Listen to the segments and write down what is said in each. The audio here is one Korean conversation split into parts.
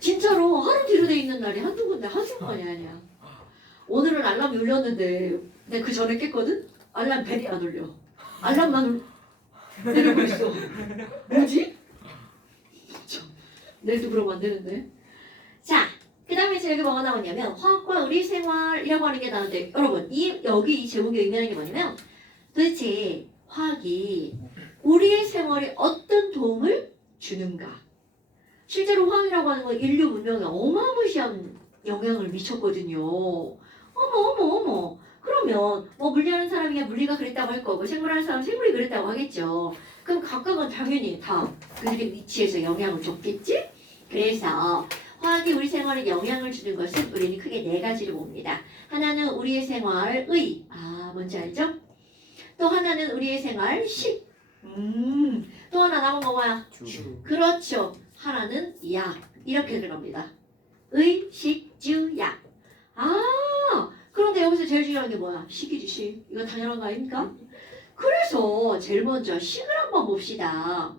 진짜로 하루 뒤로 돼 있는 날이 한두 번이 아니야. 오늘은 알람이 울렸는데 내가 그 전에 깼거든? 알람 벨이 안 울려. 알람만 내리고 있어. 뭐지? 내일도 그러면 안 되는데. 자, 그 다음에 이제 여기 뭐가 나오냐면 화학과 우리 생활이라고 하는 게 나오는데 여러분 여기 이 제목이 의미하는 게 뭐냐면 도대체 화학이 우리의 생활에 어떤 도움을 주는가. 실제로 화학이라고 하는 건 인류 문명에 어마무시한 영향을 미쳤거든요. 어머. 그러면 뭐 물리하는 사람이 물리가 그랬다고 할 거고 생물하는 사람은 생물이 그랬다고 하겠죠. 그럼 각각은 당연히 다 그들의 위치에서 영향을 줬겠지? 그래서 화학이 우리 생활에 영향을 주는 것은 우리는 크게 네 가지를 봅니다. 하나는 우리의 생활의 뭔지 알죠? 또 하나는 우리의 생활 식. 또 하나 남은 거 뭐야? 주. 그렇죠. 하나는 약. 이렇게 들어갑니다. 의, 식, 주, 약. 그런데 여기서 제일 중요한 게 뭐야? 식이지, 식. 이거 당연한 거 아닙니까? 그래서 제일 먼저 식을 한번 봅시다.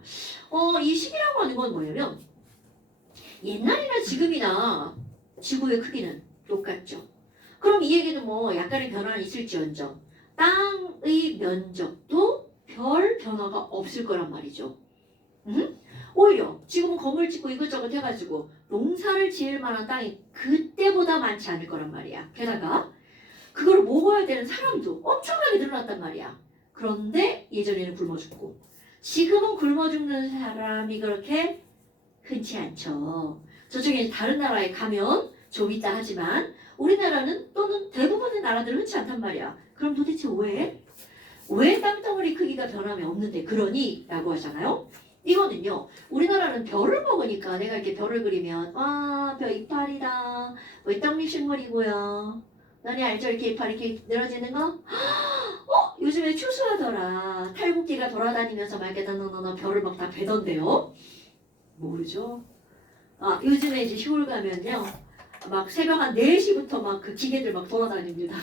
이 식이라고 하는 건 뭐냐면 옛날이나 지금이나 지구의 크기는 똑같죠. 그럼 이 얘기는 뭐 약간의 변화는 있을지언정 땅의 면적도 별 변화가 없을 거란 말이죠. 오히려 지금은 건물 짓고 이것저것 해가지고 농사를 지을 만한 땅이 그때보다 많지 않을 거란 말이야. 게다가 그걸 먹어야 되는 사람도 엄청나게 늘어났단 말이야. 그런데 예전에는 굶어 죽고 지금은 굶어 죽는 사람이 그렇게 흔치 않죠. 저쪽에 다른 나라에 가면 좀 있다 하지만 우리나라는 또는 대부분의 나라들은 흔치 않단 말이야. 그럼 도대체 왜? 왜 땅덩어리 크기가 변함이 없는데 그러니? 라고 하잖아요. 이거는요. 우리나라는 별을 먹으니까 내가 이렇게 별을 그리면 별 이파리다. 뭐 떡잎식물이고요. 너네 알죠? 이렇게 이파리 이렇게 늘어지는 거? 요즘에 추수하더라. 탈곡기가 돌아다니면서 막 이렇게 너 별을 막 다 베던데요. 모르죠? 요즘에 이제 시골 가면요. 막 새벽 한 4시부터 막 그 기계들 막 돌아다닙니다.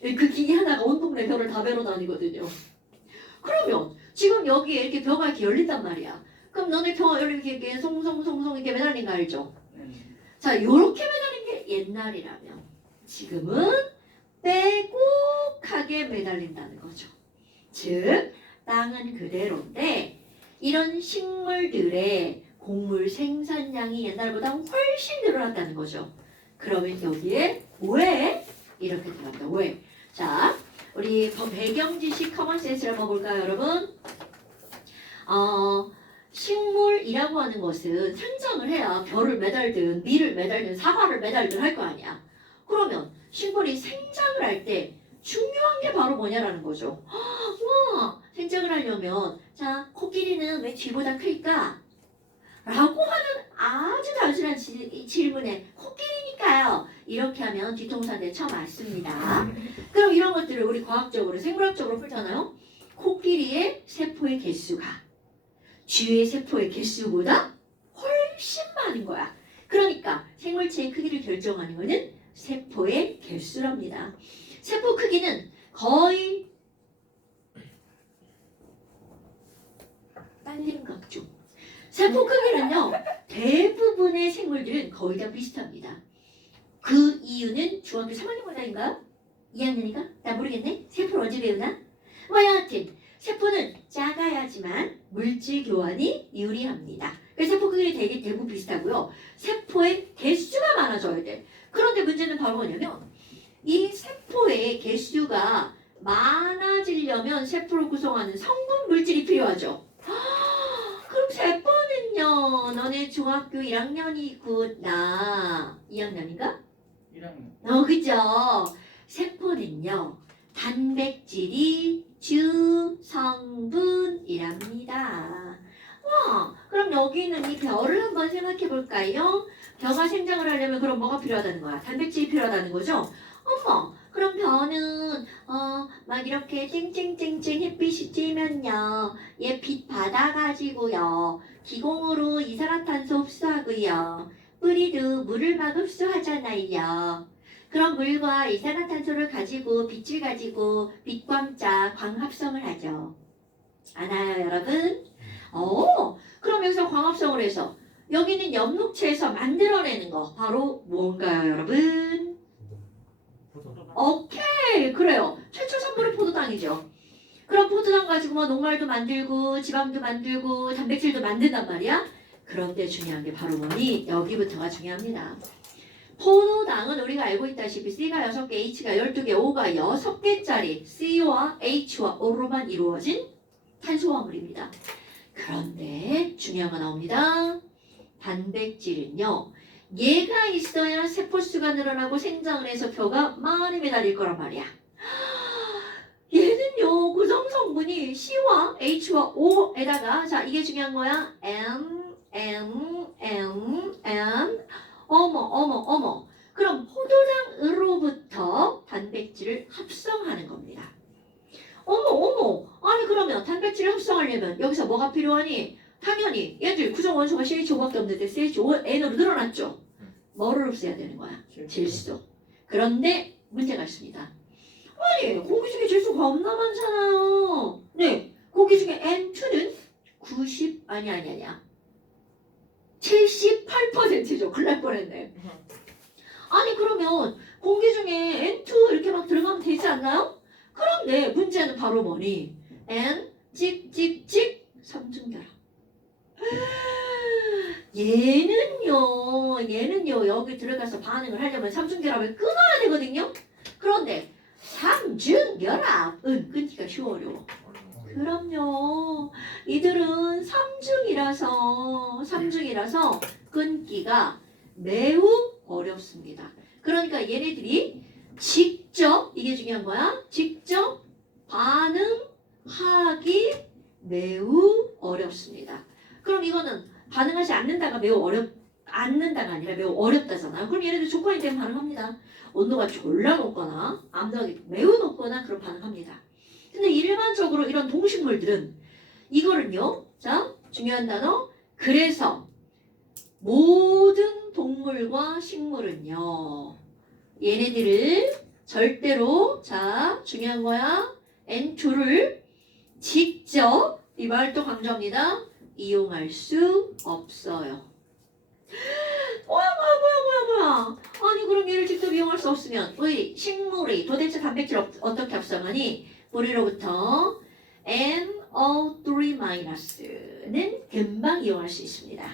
그 기계 하나가 온 동네 별을 다 베러 다니거든요. 그러면 지금 여기에 이렇게 벼가 이렇게 열린단 말이야. 그럼 너네 벼가 이렇게 송송송송 이렇게 매달린 거 알죠? 자, 요렇게 매달린 게 옛날이라면 지금은 빼곡하게 매달린다는 거죠. 즉, 땅은 그대로인데 이런 식물들의 곡물 생산량이 옛날보다 훨씬 늘어났다는 거죠. 그러면 여기에 왜? 이렇게 들어갑니다. 왜? 자, 우리 배경 지식 커먼 센스를 한번 볼까요, 여러분? 식물이라고 하는 것은 생장을 해야 별을 매달든 밀을 매달든 사과를 매달든 할 거 아니야. 그러면 식물이 생장을 할 때 중요한 게 바로 뭐냐라는 거죠. 생장을 하려면 자, 코끼리는 왜 쥐보다 클까? 라고 하는 아주 단순한 질문에 코끼리니까요. 이렇게 하면 뒤통수한테 쳐맞습니다. 그럼 이런 것들을 우리 과학적으로 생물학적으로 풀잖아요. 코끼리의 세포의 개수가 쥐의 세포의 개수보다 훨씬 많은 거야. 그러니까 생물체의 크기를 결정하는 것은 세포의 개수랍니다. 세포 크기는 거의 딸린 것 중. 세포 크기는요. 대부분의 생물들은 거의 다 비슷합니다. 그 이유는 중학교 3학년 문항인가요? 2학년인가? 나 모르겠네. 세포를 언제 배우나? 여하튼 세포는 작아야지만 물질 교환이 유리합니다. 그래서 세포 크기는 대부분 비슷하고요. 세포의 개수가 많아져야 돼. 그런데 문제는 바로 뭐냐면 이 세포의 개수가 많아지려면 세포를 구성하는 성분 물질이 필요하죠. 그럼 세포는요. 너네 중학교 1학년이고 나 2학년인가? 1학년. 그죠. 세포는요. 단백질이 주 성분이랍니다. 그럼 여기는 이 벼를 한번 생각해 볼까요? 벼가 생장을 하려면 그럼 뭐가 필요하다는 거야? 단백질이 필요하다는 거죠? 그럼 벼는 막 이렇게 쨍쨍쨍쨍 햇빛이 쬐면요. 얘 빛 받아가지고요. 기공으로 이산화탄소 흡수하고요. 뿌리도 물을 막 흡수하잖아요. 그런 물과 이산화탄소를 가지고 빛을 가지고 빛광자 광합성을 하죠. 아나요, 여러분? 그럼 여기서 광합성을 해서 여기는 엽록체에서 만들어내는 거 바로 뭔가요, 여러분? 오케이, 그래요. 최초 선물이 포도당이죠. 그럼 포도당 가지고 뭐 녹말도 만들고 지방도 만들고 단백질도 만든단 말이야. 그런데 중요한 게 바로 뭐니? 여기부터가 중요합니다. 포도당은 우리가 알고 있다시피 C가 6개, H가 12개, O가 6개짜리 C와 H와 O로만 이루어진 탄수화물입니다. 그런데 중요한 거 나옵니다. 단백질은요. 얘가 있어야 세포수가 늘어나고 생장을 해서 표가 많이 매달릴 거란 말이야. 얘는요. 구성 성분이 C와 H와 O에다가 자 이게 중요한 거야. M 어머. 그럼 포도당으로부터 단백질을 합성하는 겁니다. 어머. 아니 그러면 단백질을 합성하려면 여기서 뭐가 필요하니? 당연히 얘들 구성 원소가 CH5밖에 없는데 CH5N으로 늘어났죠. 뭐를 없애야 되는 거야? 질소. 그런데 문제가 있습니다. 아니 고기 중에 질소가 겁나 많잖아요. 네, 고기 중에 N2는 78%죠. 큰일 날 뻔했네. 아니 그러면 공기 중에 N2 이렇게 막 들어가면 되지 않나요? 그런데 문제는 바로 뭐니? N 찍찍찍 삼중결합. 얘는요 여기 들어가서 반응을 하려면 삼중결합을 끊어야 되거든요. 그런데 삼중결합은 끊기가 쉬워요. 그럼요. 이들은 삼중이라서 끊기가 매우 어렵습니다. 그러니까 얘네들이 직접 이게 중요한 거야. 직접 반응하기 매우 어렵습니다. 그럼 이거는 반응하지 않는다가 않는다가 아니라 매우 어렵다잖아요. 그럼 얘네들 조건이 되면 반응합니다. 온도가 졸라 높거나 암도가 매우 높거나 그럼 반응합니다. 근데 일반적으로 이런 동식물들은 이거는요. 자, 중요한 단어. 그래서 모든 동물과 식물은요. 얘네들을 절대로 자, 중요한 거야. N2를 직접 이 말 또 강조합니다. 이용할 수 없어요. 뭐야. 아니 그럼 얘를 직접 이용할 수 없으면 우리 식물이 도대체 단백질 어떻게 합성하니? 우리로부터 NO3-는 금방 이용할 수 있습니다.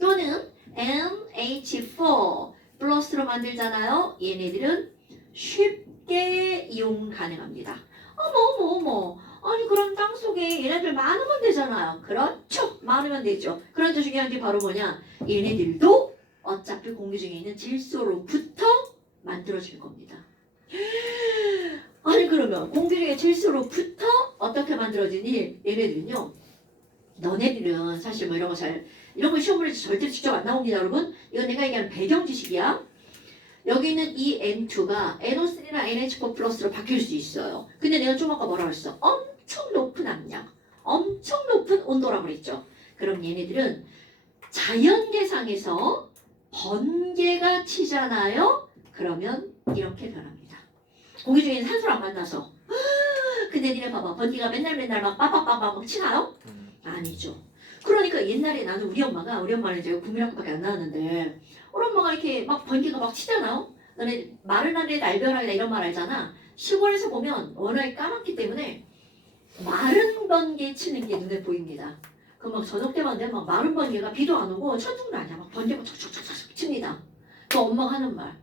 또는 NH4 플러스로 만들잖아요. 얘네들은 쉽게 이용 가능합니다. 어머. 아니 그럼 땅속에 얘네들 많으면 되잖아요. 그렇죠. 많으면 되죠. 그런데 중요한 게 바로 뭐냐. 얘네들도 어차피 공기 중에 있는 질소로부터 만들어질 겁니다. 아니 그러면 공기 중에 질소로부터 어떻게 만들어지니? 얘네들은요. 너네들은 사실 뭐 이런 거 시험을 절대 직접 안 나옵니다, 여러분. 이건 내가 얘기하는 배경 지식이야. 여기는 이 N2가 NO3나 NH4 플러스로 바뀔 수 있어요. 근데 내가 좀 아까 뭐라 그랬어? 엄청 높은 압력, 엄청 높은 온도라고 그랬죠. 그럼 얘네들은 자연계상에서 번개가 치잖아요. 그러면 이렇게 변합니다. 공기 중에 산소를 안 만나서. 근데 니네 봐봐. 번개가 맨날 막 빠빠빠빠 치나요? 아니죠. 그러니까 옛날에 나는 우리 엄마는 이제 국민학교밖에 안 나왔는데 우리 엄마가 이렇게 막 번개가 막 치잖아요. 너네 마른 하늘에 날벼락이다 이런 말 알잖아. 시골에서 보면 워낙에 까맣기 때문에 마른 번개 치는 게 눈에 보입니다. 그 막 저녁 때만 되면 막 마른 번개가 비도 안 오고 천둥도 아니야. 막 번개가 촉촉촉촉 칩니다. 그 엄마가 하는 말.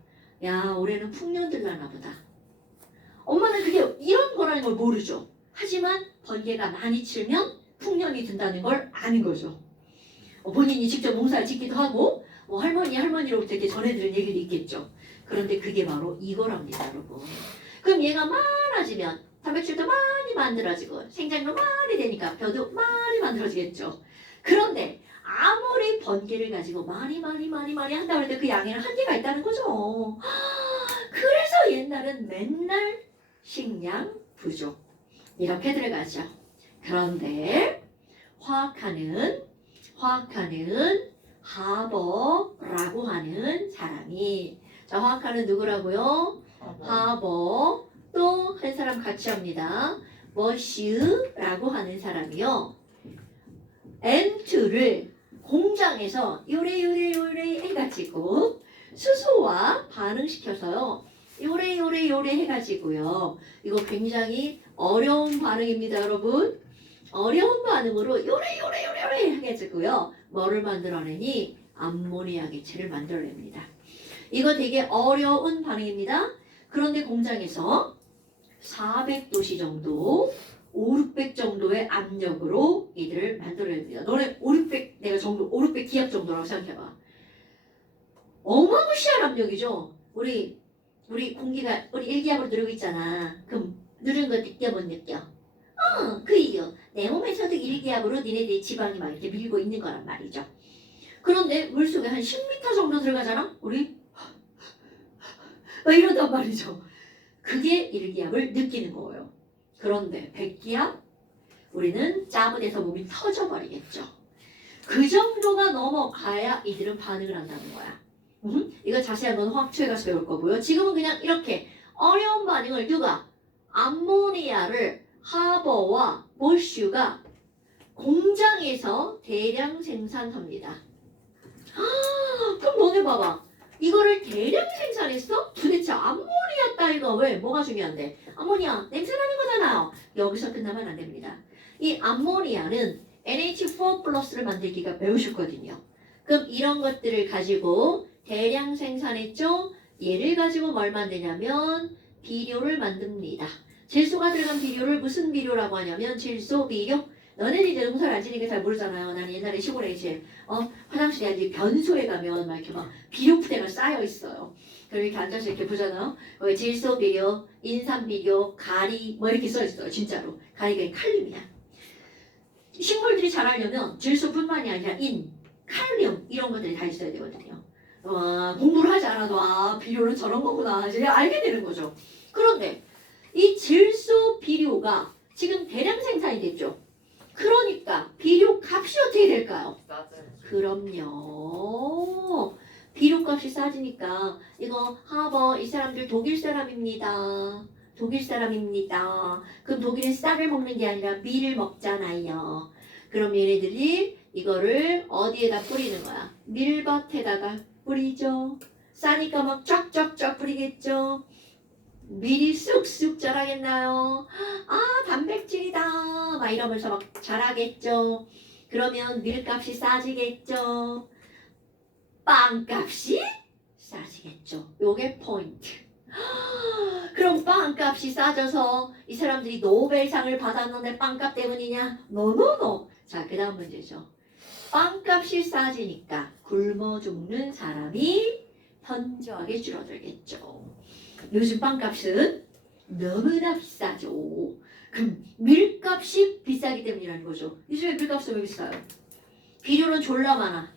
야 올해는 풍년 들라나 보다. 엄마는 그게 이런 거라는 걸 모르죠. 하지만 번개가 많이 치면 풍년이 든다는 걸 아는 거죠. 본인이 직접 농사를 짓기도 하고 뭐 할머니로부터 이렇게 전해들은 얘기도 있겠죠. 그런데 그게 바로 이거랍니다, 여러분. 그럼 얘가 많아지면 단백질도 많이 만들어지고 생장도 많이 되니까 벼도 많이 만들어지겠죠. 그런데 아무리 번개를 가지고 많이 한다고 할 때 그 양에는 한계가 있다는 거죠. 그래서 옛날은 맨날 식량 부족 이렇게 들어가죠. 그런데 화학하는 하버라고 하는 사람이 자 화학하는 누구라고요? 하버 또 한 사람 같이 합니다. 머슈라고 하는 사람이요. N2를 공장에서 요래 해가지고 수소와 반응시켜서요. 요래 해가지고요. 이거 굉장히 어려운 반응입니다, 여러분. 어려운 반응으로 요래 해가지고요. 뭐를 만들어내니? 암모니아 객체를 만들어냅니다. 이거 되게 어려운 반응입니다. 그런데 공장에서 400도씨 정도, 5, 600 정도의 압력으로 이들을 만들어냅니다. 너네 5, 600, 내가 정도, 5, 600 기압 정도라고 생각해봐. 어마무시한 압력이죠. 우리 공기가 우리 1기압으로 누르고 있잖아. 그럼 누르는 거 느껴 못 느껴? 그 이유. 내 몸에서도 1기압으로 니네들이 지방이 막 이렇게 밀고 있는 거란 말이죠. 그런데 물속에 한 10m 정도 들어가잖아? 우리 막 이러단 말이죠. 그게 1기압을 느끼는 거예요. 그런데 100기압? 우리는 짜부돼서 몸이 터져버리겠죠. 그 정도가 넘어가야 이들은 반응을 한다는 거야. 이거 자세한 건 화학초에 가서 배울 거고요. 지금은 그냥 이렇게 어려운 반응을 누가? 암모니아를 하버와 보슈가 공장에서 대량 생산합니다. 그럼 너네 봐봐. 이거를 대량 생산했어? 도대체 암모니아 따위가 왜? 뭐가 중요한데? 암모니아 냄새나는 거잖아요. 여기서 끝나면 안 됩니다. 이 암모니아는 NH4 플러스를 만들기가 매우 쉽거든요. 그럼 이런 것들을 가지고 대량 생산했죠? 얘를 가지고 뭘 만드냐면 비료를 만듭니다. 질소가 들어간 비료를 무슨 비료라고 하냐면 질소 비료. 너네들이 이제 농사를 안 지니까 잘 모르잖아요. 난 옛날에 시골에 이제 화장실에 이제 변소에 가면 막 이렇게 막 비료 부대가 쌓여 있어요. 그럼 이렇게 앉아서 이렇게 보잖아요. 거기 질소 비료, 인삼 비료, 가리 뭐 이렇게 써 있어요. 진짜로 가리가 칼륨이야. 식물들이 자라려면 질소뿐만이 아니라 인, 칼륨 이런 것들이 다 있어야 되거든요. 공부를 하지 않아도 비료는 저런 거구나 이제 알게 되는 거죠. 그런데 이 질소 비료가 지금 대량 생산이 됐죠. 그러니까 비료 값이 어떻게 될까요? 그럼요. 비료 값이 싸지니까 이거 하버 이 사람들 독일 사람입니다. 독일 사람입니다. 그럼 독일은 쌀을 먹는 게 아니라 밀을 먹잖아요. 그럼 얘네들이 이거를 어디에다 뿌리는 거야? 밀밭에다가 뿌리죠. 싸니까 막 쫙쫙쫙 뿌리겠죠. 밀이 쑥쑥 자라겠나요? 단백질이다 막 이러면서 막 자라겠죠. 그러면 밀값이 싸지겠죠. 빵값이 싸지겠죠. 요게 포인트. 그럼 빵값이 싸져서 이 사람들이 노벨상을 받았는데 빵값 때문이냐? 노노노. 자, 그 다음 문제죠. 빵값이 싸지니까 굶어 죽는 사람이 현저하게 줄어들겠죠. 요즘 빵값은 너무나 비싸죠. 그럼 밀값이 비싸기 때문이라는 거죠. 요즘에 밀값은 왜 비싸요? 비료는 졸라 많아.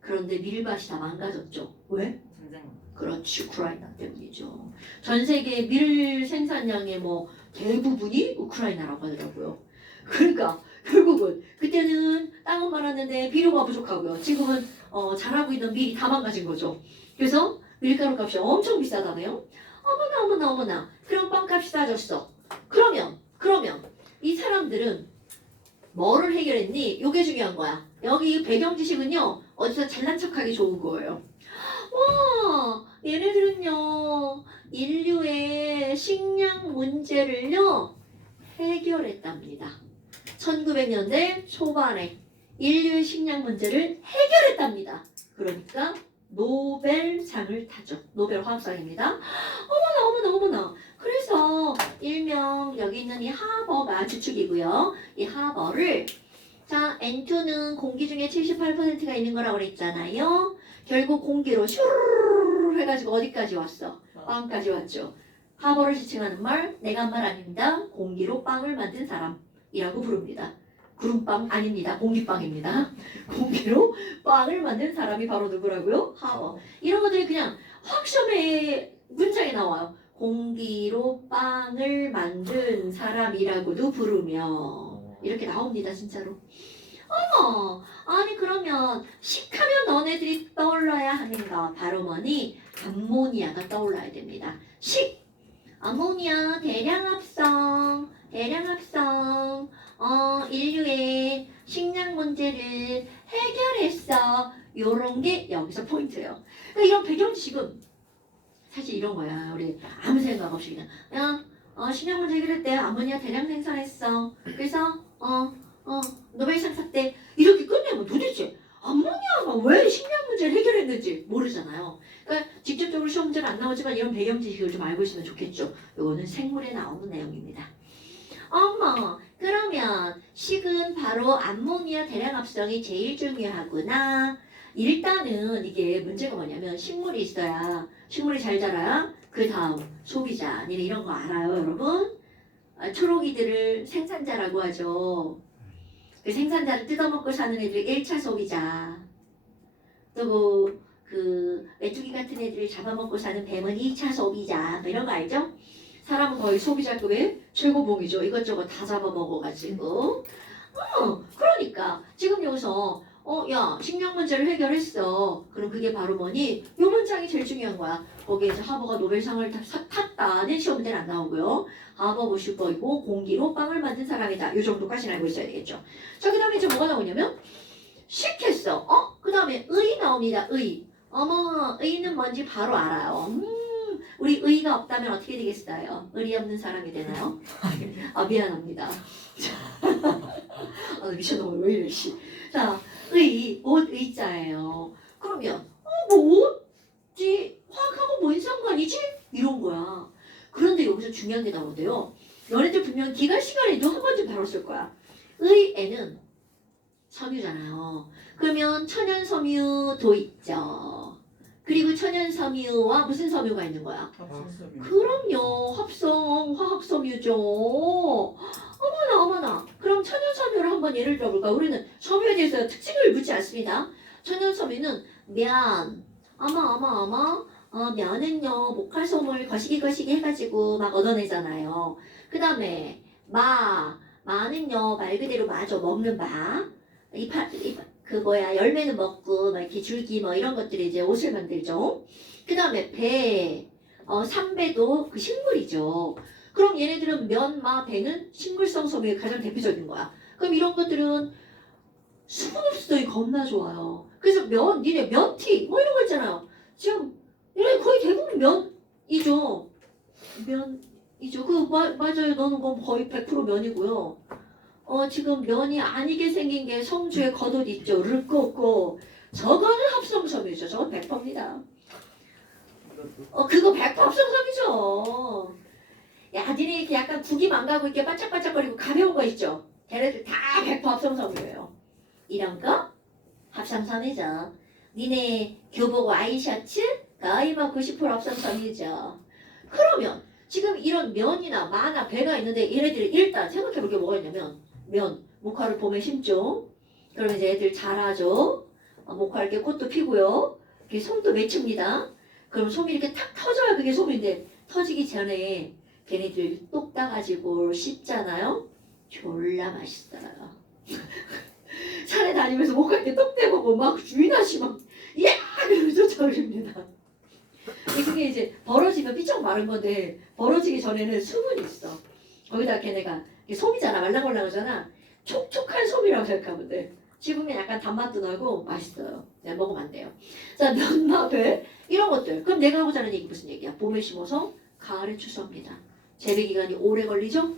그런데 밀밭이 다 망가졌죠. 왜? 전쟁. 그렇지, 우크라이나 때문이죠. 전 세계 밀 생산량의 뭐 대부분이 우크라이나라고 하더라고요. 그러니까 결국은 그때는 땅은 많았는데 비료가 부족하고요. 지금은 자라고 있는 밀이 다 망가진 거죠. 그래서 밀가루 값이 엄청 비싸다네요. 어머나. 그럼 빵값이 싸졌어. 그러면 이 사람들은 뭐를 해결했니? 요게 중요한 거야. 여기 배경 지식은요. 어디서 잘난 척하기 좋은 거예요. 와, 얘네들은요. 인류의 식량 문제를요. 해결했답니다. 1900년대 초반에 인류의 식량 문제를 해결했답니다. 그러니까 노벨상을 타죠. 노벨 화학상입니다. 어머나. 그래서 일명 여기 있는 이 하버가 주축이고요. 이 하버를 자 N2는 공기 중에 78%가 있는 거라고 그랬잖아요. 결국 공기로 슈르르 해가지고 어디까지 왔어? 빵까지 왔죠. 하버를 지칭하는 말 내가 한 말 아닙니다. 공기로 빵을 만든 사람이라고 부릅니다. 구름빵 아닙니다. 공기빵입니다. 공기로 빵을 만든 사람이 바로 누구라고요? 하버. 이런 것들이 그냥 확시험에 문장에 나와요. 공기로 빵을 만든 사람이라고도 부르며 이렇게 나옵니다. 진짜로. 아니 그러면 식하면 너네들이 떠올라야 하는 거 바로 뭐니? 암모니아가 떠올라야 됩니다. 식! 암모니아 대량 합성 인류의 식량 문제를 해결했어. 요런 게 여기서 포인트예요. 그러니까 이런 배경지식은 사실 이런 거야. 우리 아무 생각 없이 그냥 식량 문제 해결했대. 암모니아 대량 생산했어. 그래서 노벨상 탔대. 이렇게 끝내면 도대체 암모니아가 왜 식량 문제를 해결했는지 모르잖아요. 그러니까 직접적으로 시험 문제는 안 나오지만 이런 배경 지식을 좀 알고 있으면 좋겠죠. 이거는 생물에 나오는 내용입니다. 어머, 그러면 식은 바로 암모니아 대량 합성이 제일 중요하구나. 일단은 이게 문제가 뭐냐면 식물이 있어야 식물이 잘 자라야 그 다음 소비자. 니네 이런 거 알아요, 여러분? 초록이들을 생산자라고 하죠. 그 생산자를 뜯어먹고 사는 애들이 1차 소비자. 또 그 메뚜기 같은 애들을 잡아먹고 사는 뱀은 2차 소비자. 뭐 이런 거 알죠? 사람은 거의 소비자급의 최고봉이죠. 이것저것 다 잡아먹어가지고. 그러니까 지금 여기서 야 식량 문제를 해결했어. 그럼 그게 바로 뭐니? 요 문장이 제일 중요한 거야. 거기에서 하버가 노벨상을 탔다는 시험 문제는 안 나오고요. 하버 부슈퍼이고 공기로 빵을 만든 사람이다. 요 정도까지는 알고 있어야 되겠죠. 자, 그 다음에 이제 뭐가 나오냐면 식했어. 그 다음에 의 나옵니다. 의. 어머, 의는 뭔지 바로 알아요. 우리 의가 없다면 어떻게 되겠어요? 의리 없는 사람이 되나요? 미안합니다. 미쳤나봐. 왜 이래, 씨. 자, 옷 의자예요. 그러면, 옷이 화학하고 뭔 상관이지? 이런 거야. 그런데 여기서 중요한 게 나오는데요. 너네들 분명 기말 시간에도 한 번쯤 다뤘을 거야. 의에는 섬유잖아요. 그러면 천연섬유도 있죠. 그리고 천연섬유와 무슨 섬유가 있는 거야? 그럼요. 합성, 화학섬유죠. 어머나. 그럼 천연섬유를 한번 예를 들어볼까? 우리는 섬유에 대해서 특징을 묻지 않습니다. 천연섬유는 면, 면은요, 목활솜을 거시기 해가지고 막 얻어내잖아요. 그 다음에 마는요, 말 그대로 마죠. 먹는 마. 열매는 먹고, 막 이렇게 줄기 뭐 이런 것들이 이제 옷을 만들죠. 그 다음에 삼배도 그 식물이죠. 그럼 얘네들은 면, 마, 배는 식물성 섬유의 가장 대표적인 거야. 그럼 이런 것들은 수분 흡수성이 겁나 좋아요. 그래서 니네 면티 뭐 이런 거 있잖아요. 지금 얘네 거의 대부분 면이죠. 맞아요. 너는 거의 100% 면이고요. 지금 면이 아니게 생긴 게 성주에 겉옷 있죠. 르꼬꼬. 저거는 합성섬유죠. 저건 100%입니다. 그거 100% 합성섬유죠. 야, 니네 이렇게 약간 국이 망가고 이렇게 반짝반짝거리고 가벼운 거 있죠. 걔네들 다 100% 합성섬유예요. 이런 거 합성섬유죠. 니네 교복 와이셔츠 거의 90% 합성섬유죠. 그러면 지금 이런 면이나 마나 배가 있는데 얘네들이 일단 생각해볼 게 뭐가 있냐면 면, 목화를 봄에 심죠. 그러면 이제 애들 자라죠. 목화 이렇게 꽃도 피고요. 이렇게 솜도 맺힙니다. 그럼 솜이 이렇게 탁 터져야 그게 솜인데 터지기 전에 걔네들 똑 따가지고 씹잖아요. 졸라 맛있어요. 산에 다니면서 목화 이렇게 똑 떼보고 막 주인아씨 막 그러면서 쫓아오십니다. 그게 이제 벌어지면 삐쩍 마른 건데 벌어지기 전에는 수분이 있어. 거기다 걔네가 솜이잖아. 말랑말랑하잖아. 촉촉한 솜이라고 생각하면 돼. 씹으면 약간 단맛도 나고 맛있어요. 그냥 먹으면 안 돼요. 자, 면마배 이런 것들. 그럼 내가 하고자 하는 얘기 무슨 얘기야? 봄에 심어서 가을에 추수합니다. 재배 기간이 오래 걸리죠?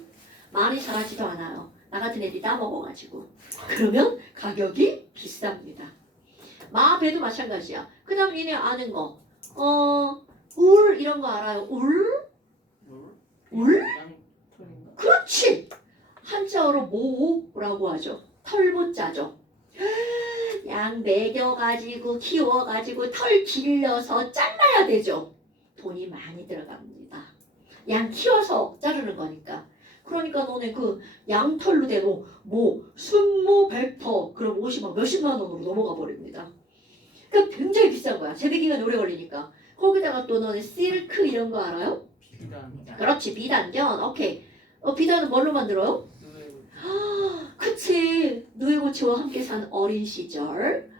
많이 자라지도 않아요. 나 같은 애들이 따먹어가지고. 그러면 가격이 비쌉니다. 마배도 마찬가지야. 그 다음 니네 아는 거. 울 이런 거 알아요? 울? 그렇지. 한자어로 모라고 하죠. 털보자죠. 양 먹여가지고 키워가지고 털 길러서 잘라야 되죠. 돈이 많이 들어갑니다. 양 키워서 자르는 거니까. 그러니까 너네 그 양털로 된 순모 100%, 그럼 옷이 막 몇십만 원으로 넘어가 버립니다. 그러니까 굉장히 비싼 거야. 재배기간이 오래 걸리니까. 거기다가 또 너네 실크 이런 거 알아요? 비단. 그렇지, 비단견. 오케이. 비단은 뭘로 만들어요? 그치. 누에고치와 함께 산 어린 시절.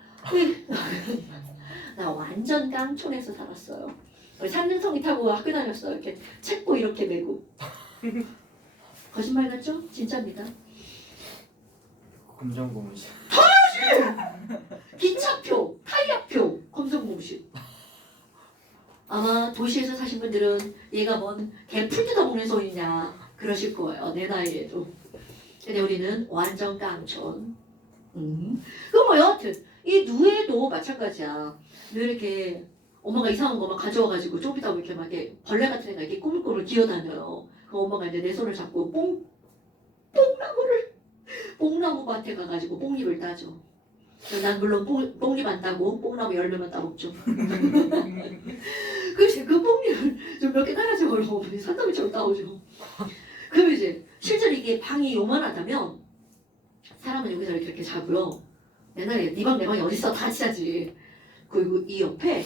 나 완전 깡촌에서 살았어요. 산능성이 타고 학교 다녔어요. 이렇게 책도 이렇게 메고. 거짓말 같죠? 진짜입니다. 금전고문이죠. 기차표, 타이어표, 검정공식. 아마 도시에서 사신 분들은 얘가 뭔 개풀 뜯어먹는 소리냐 그러실 거예요. 내 나이에도. 근데 우리는 완전 깡촌. 그럼 뭐 여하튼 이 누에도 마찬가지야. 누에 이렇게 엄마가 이상한 거막 가져와가지고 좀 이따 이렇게 막 이렇게 벌레 같은 애가 이렇게 꼬물꼬물 기어다녀요. 그 엄마가 이제 내 손을 잡고 뽕나무 밭에 가가지고 뽕잎을 따줘. 난 물론 뽕잎 안 따고 뽕나무 열매만 따먹죠. 그래서 그 뽕잎을 좀 몇 개 따가지고 어머니 산더미처럼 따오죠. 그럼 이제 실제로 이게 방이 요만하다면 사람은 여기서 이렇게 자고요. 옛날에 네 방 내 방이 어딨어 다 치자지. 그리고 이 옆에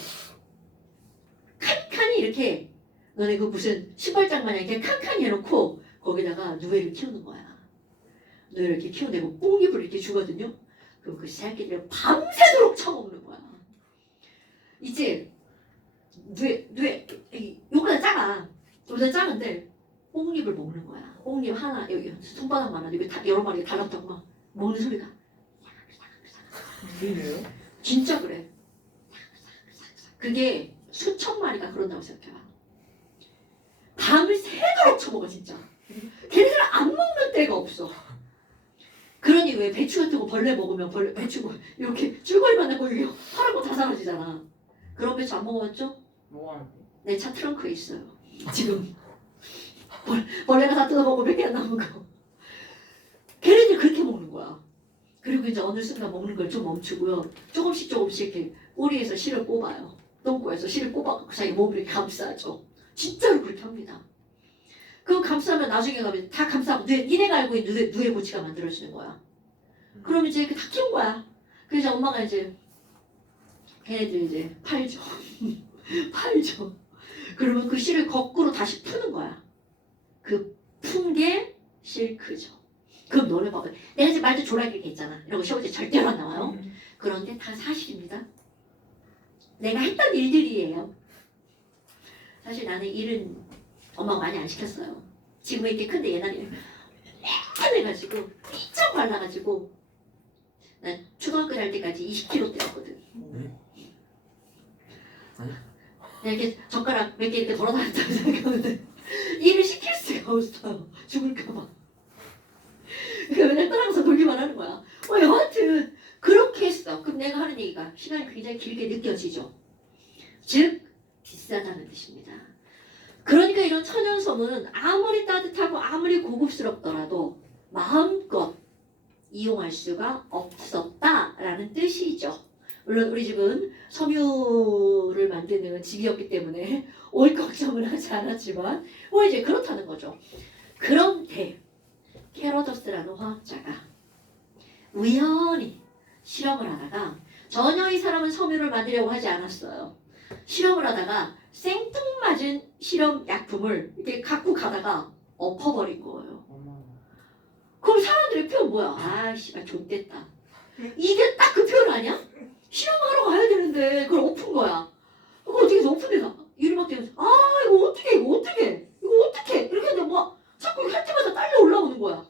칸칸이 이렇게 너네 그 무슨 신발장 마냥 이렇게 칸칸이 해놓고 거기다가 누에를 키우는 거야. 누에를 이렇게 키워내고 뽕잎을 이렇게 주거든요. 그럼 그 새끼들을 밤새도록 처먹는 거야. 이제 누에 요거보다 작아. 요거보다 작은데 뽕잎을 먹는 거야. 뽕잎 하나 여기 손바닥만 하고 다 여러 마리 달랐다고 막 먹는 소리가. 들려요? 진짜 그래. 그게 수천 마리가 그런다고 생각해봐. 밤을 새도록 쳐먹어 진짜. 걔네들은 안 먹는 때가 없어. 그러니 왜 배추 같은 거 벌레 먹으면 배추 이렇게 줄거리만 내고 이게 파란 거 다 사라지잖아. 그런 배추 안 먹어봤죠? 뭐 내 차 트렁크에 있어요. 지금 벌레가 다 뜯어먹고 몇 개 안 남은 거. 걔네들 그렇게 먹는 거야. 그리고 이제 어느 순간 먹는 걸 좀 멈추고요. 조금씩 이렇게 꼬리에서 실을 뽑아요. 똥꼬에서 실을 뽑아서 자기 몸을 이렇게 감싸죠. 진짜로 그렇게 합니다. 그거 감싸면 나중에 가면 다 감싸고 니네가 알고 있는 누에 고치가 만들어지는 거야. 그럼 이제 다 키운 거야. 그래서 엄마가 이제 걔네들 이제 팔죠. 팔죠. 그러면 그 실을 거꾸로 다시 푸는 거야. 그 푼 게 실크죠. 그럼 너네 봐봐. 내가 지금 말도 졸라게 했잖아. 이런 거 시험에 절대로 안 나와요. 그런데 다 사실입니다. 내가 했던 일들이에요. 사실 나는 일은 엄마가 많이 안 시켰어요. 지금은 이렇게 큰데 옛날에는 해가지고 삐쩍 발라가지고 난 초등학교 다닐 때까지 20kg 때였거든. 내가 이렇게 젓가락 몇 개 이렇게 걸어다녔다고 생각하는데 일을 시킬 수가 없어요. 죽을까봐. 그러니까 맨날 따라가서 놀기만 하는 거야. 여하튼 그렇게 했어. 그럼 내가 하는 얘기가 시간이 굉장히 길게 느껴지죠. 즉 비싸다는 뜻입니다. 그러니까 이런 천연섬은 아무리 따뜻하고 아무리 고급스럽더라도 마음껏 이용할 수가 없었다라는 뜻이죠. 물론 우리 집은 섬유를 만드는 집이었기 때문에 올 걱정을 하지 않았지만 이제 그렇다는 거죠. 그런데 헤로도스라는 화학자가 우연히 실험을 하다가 전혀 이 사람은 섬유를 만들려고 하지 않았어요. 실험을 하다가 생뚱맞은 실험 약품을 이렇게 갖고 가다가 엎어버린 거예요. 그럼 사람들의 표현 뭐야? 아 씨발 좆됐다. 이게 딱 그 표현 아니야? 실험하러 가야 되는데 그걸 엎은 거야. 그거 어떻게 해서 엎은 데가 일을 막 되면서 이거 어떻게 이렇게 하는데 뭐 자꾸 할 때마다 딸려 올라오는 거야.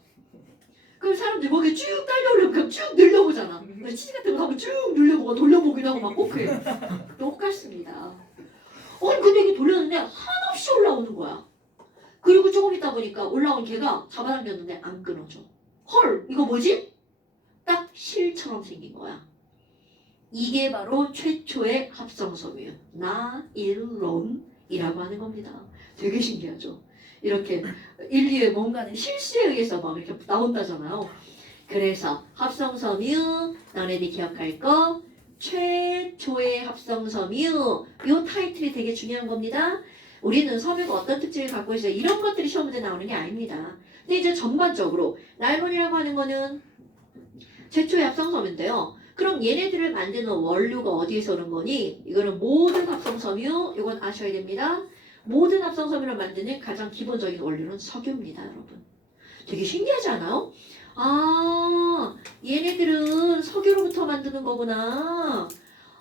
그럼 사람들이 목에 쭉 딸려 올려보면 쭉 늘려보잖아. 치즈 같은 거 하면 쭉 늘려보고 돌려보기도 하고 막 꼭 그래. 똑같습니다. 근데 이게 돌렸는데 한없이 올라오는 거야. 그리고 조금 있다 보니까 올라온 개가 잡아당겼는데 안 끊어져. 헐 이거 뭐지? 딱 실처럼 생긴 거야. 이게 바로 최초의 합성섬유 나일론이라고 하는 겁니다. 되게 신기하죠. 이렇게 인류의 뭔가는 실수에 의해서 막 이렇게 나온다잖아요. 그래서 합성섬유 너네들이 기억할 거 최초의 합성섬유 이 타이틀이 되게 중요한 겁니다. 우리는 섬유가 어떤 특징을 갖고 있어요. 이런 것들이 시험 문제 나오는 게 아닙니다. 근데 이제 전반적으로 나일론이라고 하는 거는 최초의 합성섬유인데요. 그럼 얘네들을 만드는 원료가 어디에서 오는 거니? 이거는 모든 합성섬유 이건 아셔야 됩니다. 모든 합성섬유를 만드는 가장 기본적인 원료는 석유입니다, 여러분. 되게 신기하지 않아요? 얘네들은 석유로부터 만드는 거구나.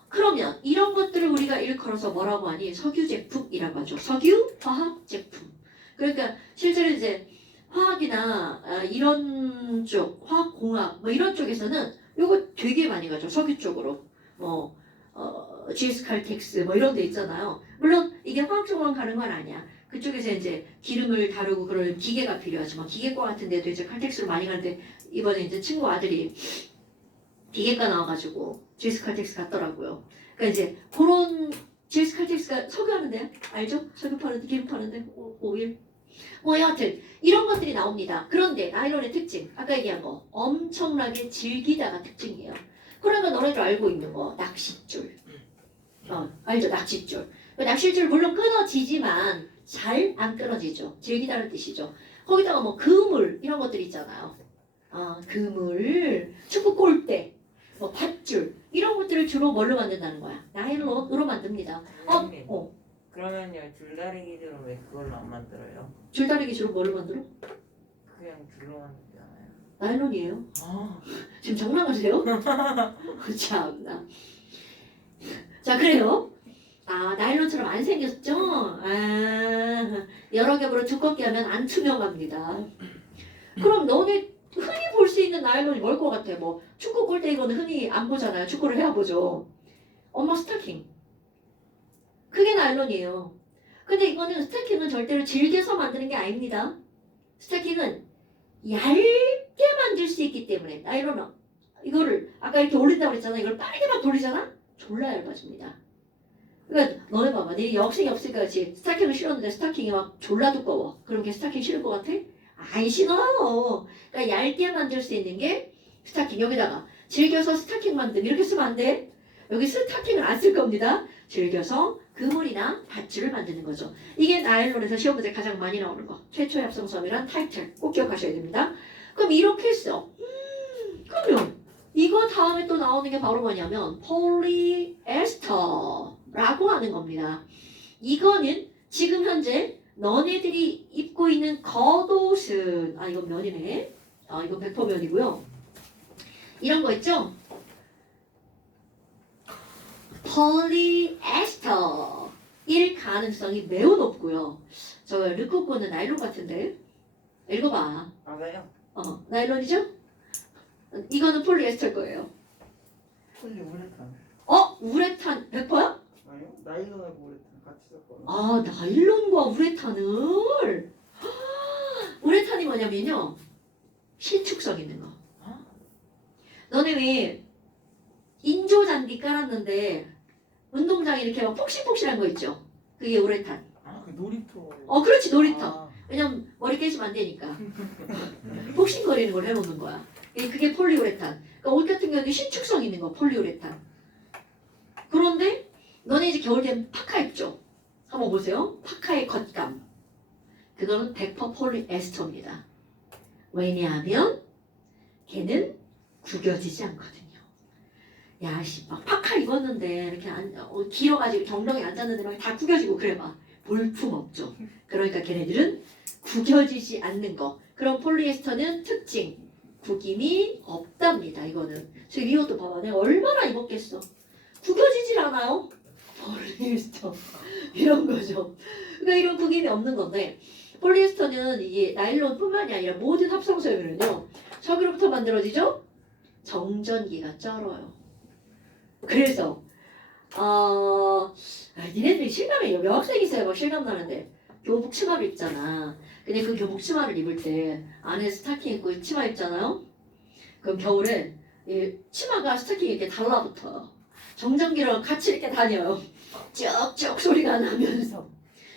그러면 이런 것들을 우리가 일컬어서 뭐라고 하니? 석유 제품이라고 하죠. 석유 화학 제품. 그러니까 실제로 이제 화학이나 이런 쪽, 화학공학 뭐 이런 쪽에서는 요거 되게 많이 가죠. 석유 쪽으로. 뭐 GS 칼텍스 뭐 이런 데 있잖아요. 물론 이게 화학 쪽으로만 가는 건 아니야. 그쪽에서 이제 기름을 다루고 그런 기계가 필요하지. 뭐 기계과 같은 데도 이제 칼텍스로 많이 가는데 이번에 이제 친구 아들이 기계과 나와가지고 GS 칼텍스 갔더라고요. 그러니까 이제 그런 GS 칼텍스가 석유 하는데요. 알죠? 석유 파는데 기름 파는데 오일. 뭐 여하튼 이런 것들이 나옵니다. 그런데 나일론의 특징 아까 얘기한 거 엄청나게 질기다가 특징이에요. 그러니까 너네도 알고 있는 거 낚싯줄. 알죠? 낚싯줄. 낚싯줄 물론 끊어지지만 잘 안 끊어지죠. 질기다는 뜻이죠. 거기다가 뭐 그물 이런 것들 있잖아요. 그물, 축구 골대, 뭐 밧줄 이런 것들을 주로 뭘로 만든다는 거야? 나일론으로 만듭니다. 그러면요 줄다리기 줄은 왜 그걸로 안 만들어요? 줄다리기 주로 뭘로 만들어? 그냥 줄로 만들잖아요. 나일론이에요. 지금 장난하세요? 참나. 자 그래요. 나일론처럼 안 생겼죠? 여러 겹으로 두껍게 하면 안 투명합니다. 그럼 너네 흔히 볼 수 있는 나일론이 뭘 것 같아? 뭐 축구 골대 이거는 흔히 안 보잖아요. 축구를 해야 보죠. 엄마 스타킹. 그게 나일론이에요. 근데 이거는 스타킹은 절대로 질겨서 만드는 게 아닙니다. 스타킹은 얇게 만들 수 있기 때문에 나일론은 이거를 아까 이렇게 올린다고 그랬잖아. 이걸 빠르게 막 돌리잖아? 졸라 얇아집니다. 그러니까 너네 봐봐. 네 여학생이 없으니까 그렇지. 스타킹을 신었는데 스타킹이 막 졸라 두꺼워. 그럼 걔 스타킹 신을 것 같아? 안 신어요. 그러니까 얇게 만들 수 있는 게 스타킹. 여기다가 즐겨서 스타킹 만듦 이렇게 쓰면 안 돼. 여기 스타킹을 안 쓸 겁니다. 즐겨서 그물이나 밧줄을 만드는 거죠. 이게 나일론에서 시험 문제 가장 많이 나오는 거. 최초의 합성섬이란 타이틀 꼭 기억하셔야 됩니다. 그럼 이렇게 써. 그러면 이거 다음에 또 나오는 게 바로 뭐냐면 폴리에스터라고 하는 겁니다. 이거는 지금 현재 너네들이 입고 있는 겉옷은 이건 면이네. 이건 100% 면이고요. 이런 거 있죠? 폴리에스터일 가능성이 매우 높고요. 저 르코 거는 나일론 같은데? 읽어봐. 맞아요. 나일론이죠? 이거는 폴리에스터일 거예요. 폴리우레탄. 우레탄 100%야? 아니요? 나일론하고 우레탄 같이 섞어요. 나일론과 우레탄을 우레탄이 뭐냐면요 신축성 있는 거. 너네 왜 인조잔디 깔았는데 운동장에 이렇게 막 폭신폭신한 거 있죠? 그게 우레탄. 그 놀이터. 그렇지 놀이터. 왜냐면 머리 깨지면 안 되니까 폭신거리는 걸 해놓는 거야. 그게 폴리우레탄. 그러니까 옷 같은 경우는 신축성 있는 거 폴리우레탄. 그런데 너네 이제 겨울 되면 파카 입죠? 한번 보세요. 파카의 겉감. 그거는 100% 폴리에스터입니다. 왜냐하면 걔는 구겨지지 않거든요. 막 파카 입었는데 이렇게 길어가지고 정렁에 앉았는데 막 다 구겨지고 그래 봐. 볼품 없죠. 그러니까 걔네들은 구겨지지 않는 거. 그럼 폴리에스터는 특징. 구김이 없답니다. 이거는. 지금 이것도 봐봐. 내가 얼마나 입었겠어. 구겨지질 않아요. 폴리에스터. 이런 거죠. 그러니까 이런 구김이 없는 건데 폴리에스터는 이게 나일론뿐만이 아니라 모든 합성소유는요. 석유로부터 만들어지죠? 정전기가 쩔어요. 그래서 니네들이 실감해요. 여학생이 있어요. 막 실감나는데 교복 치마를 입잖아. 근데 그 교복 치마를 입을 때 안에 스타킹 입고 치마 입잖아요. 그럼 겨울에 이 치마가 스타킹이 이렇게 달라붙어요. 정전기랑 같이 이렇게 다녀요. 쭉쭉 소리가 나면서.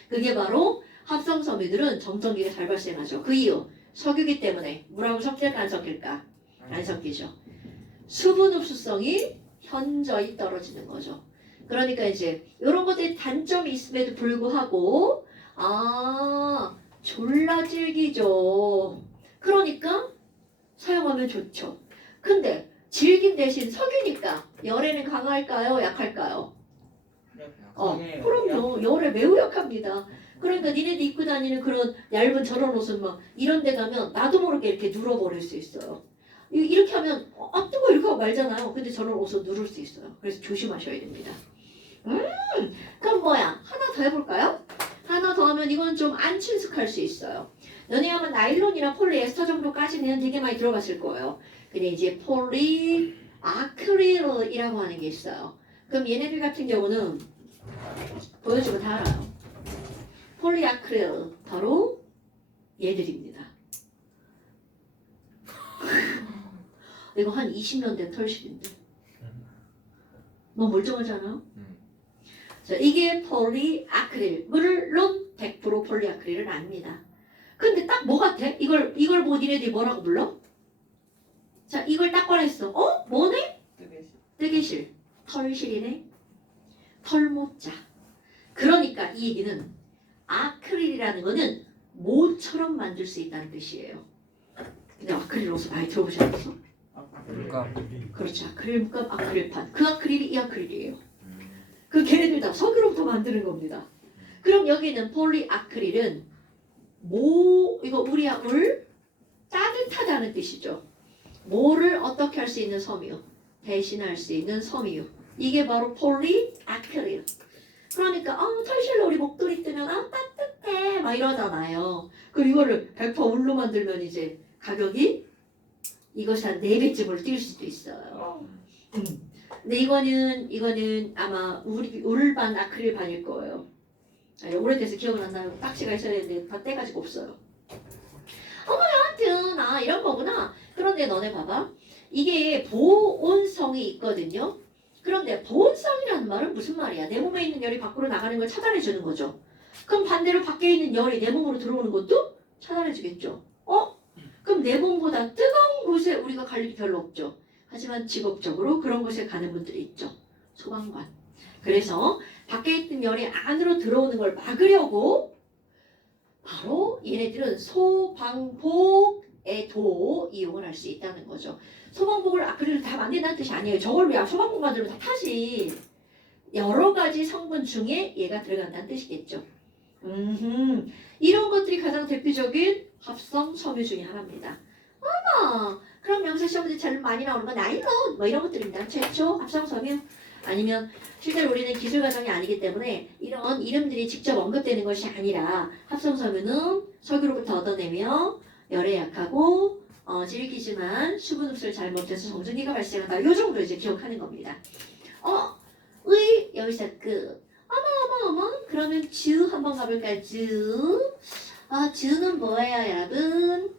그게 바로 합성섬유들은 정전기가 잘 발생하죠. 그 이유 석유기 때문에 물하고 섞일까 안 섞일까? 안 섞이죠. 수분 흡수성이 현저히 떨어지는 거죠. 그러니까 이제 이런 것들이 단점이 있음에도 불구하고 졸라 질기죠. 그러니까 사용하면 좋죠. 근데 질긴 대신 석유니까 열에는 강할까요? 약할까요? 그럼요. 열에 매우 약합니다. 그러니까 니네들 입고 다니는 그런 얇은 저런 옷은 막 이런 데 가면 나도 모르게 이렇게 눌어버릴 수 있어요. 이렇게 하면 뜨거 이렇게 하고 말잖아요. 근데 저런 옷은 누를 수 있어요. 그래서 조심하셔야 됩니다. 그럼 뭐야? 하나 더 해볼까요? 하나 더 하면 이건 좀 안 친숙할 수 있어요. 너네 아마 나일론이나 폴리에스터 정도까지는 되게 많이 들어봤을 거예요. 근데 이제 아크릴이라고 하는 게 있어요. 그럼 얘네들 같은 경우는 보여주고 다 알아요. 폴리아크릴 바로 얘들입니다. 이거 한 20년 된 털실인데 너무 멀쩡하지 않아요? 자, 이게 폴리아크릴. 물론 100% 폴리아크릴은 아닙니다. 근데 딱 뭐 같아? 이걸 보고 니네들이 뭐라고 불러? 자, 이걸 딱 꺼냈어. 뭐네? 뜨개실. 털실이네. 털모자. 그러니까 이 얘기는 아크릴이라는 거는 모처럼 만들 수 있다는 뜻이에요. 근데 아크릴 옷을 많이 들어보셨어? 그렇죠. 아크릴 물감, 아크릴판. 그 아크릴이 이 아크릴이에요. 그 걔네들 다 석유로부터 만드는 겁니다. 그럼 여기는 폴리아크릴은 이거 물 따뜻하다는 뜻이죠. 뭐를 어떻게 할 수 있는 섬유? 대신할 수 있는 섬유. 이게 바로 폴리아크릴. 그러니까 털실로 우리 목도리 뜨면 따뜻해 막 이러잖아요. 그리고 이거를 100% 울로 만들면 이제 가격이 이것이 한 4배쯤으로 뛸 수도 있어요. 근데 이거는 아마 울반 아크릴반일 거예요. 오래돼서 기억은 안 나요. 딱지가 있어야 되는데 다 떼가지고 없어요. 하여튼 이런 거구나. 그런데 너네 봐봐. 이게 보온성이 있거든요. 그런데 보온성이라는 말은 무슨 말이야? 내 몸에 있는 열이 밖으로 나가는 걸 차단해 주는 거죠. 그럼 반대로 밖에 있는 열이 내 몸으로 들어오는 것도 차단해 주겠죠. 그럼 내 몸보다 뜨거운 곳에 우리가 갈 일이 별로 없죠. 하지만 직업적으로 그런 곳에 가는 분들이 있죠. 소방관. 그래서 밖에 있는 열이 안으로 들어오는 걸 막으려고 바로 얘네들은 소방복의 도 이용을 할 수 있다는 거죠. 소방복을 아크릴을 다 만든다는 뜻이 아니에요. 저걸 왜 소방복 만들면 다 타지. 여러 가지 성분 중에 얘가 들어간다는 뜻이겠죠. 이런 것들이 가장 대표적인 합성 섬유 중에 하나입니다. 그럼 명사 시험에 제일 많이 나오는 건 나일론 뭐 이런 것들입니다. 최초 합성 섬유. 아니면 실제로 우리는 기술 과정이 아니기 때문에 이런 이름들이 직접 언급되는 것이 아니라 합성 섬유는 석유로부터 얻어내며 열에 약하고 질기지만 수분 흡수를 잘 못해서 정전기가 발생한다. 요 정도 이제 기억하는 겁니다. 여기서 끝. 어머. 그러면 주 한번 가볼까요? 주. 주는 뭐예요, 여러분?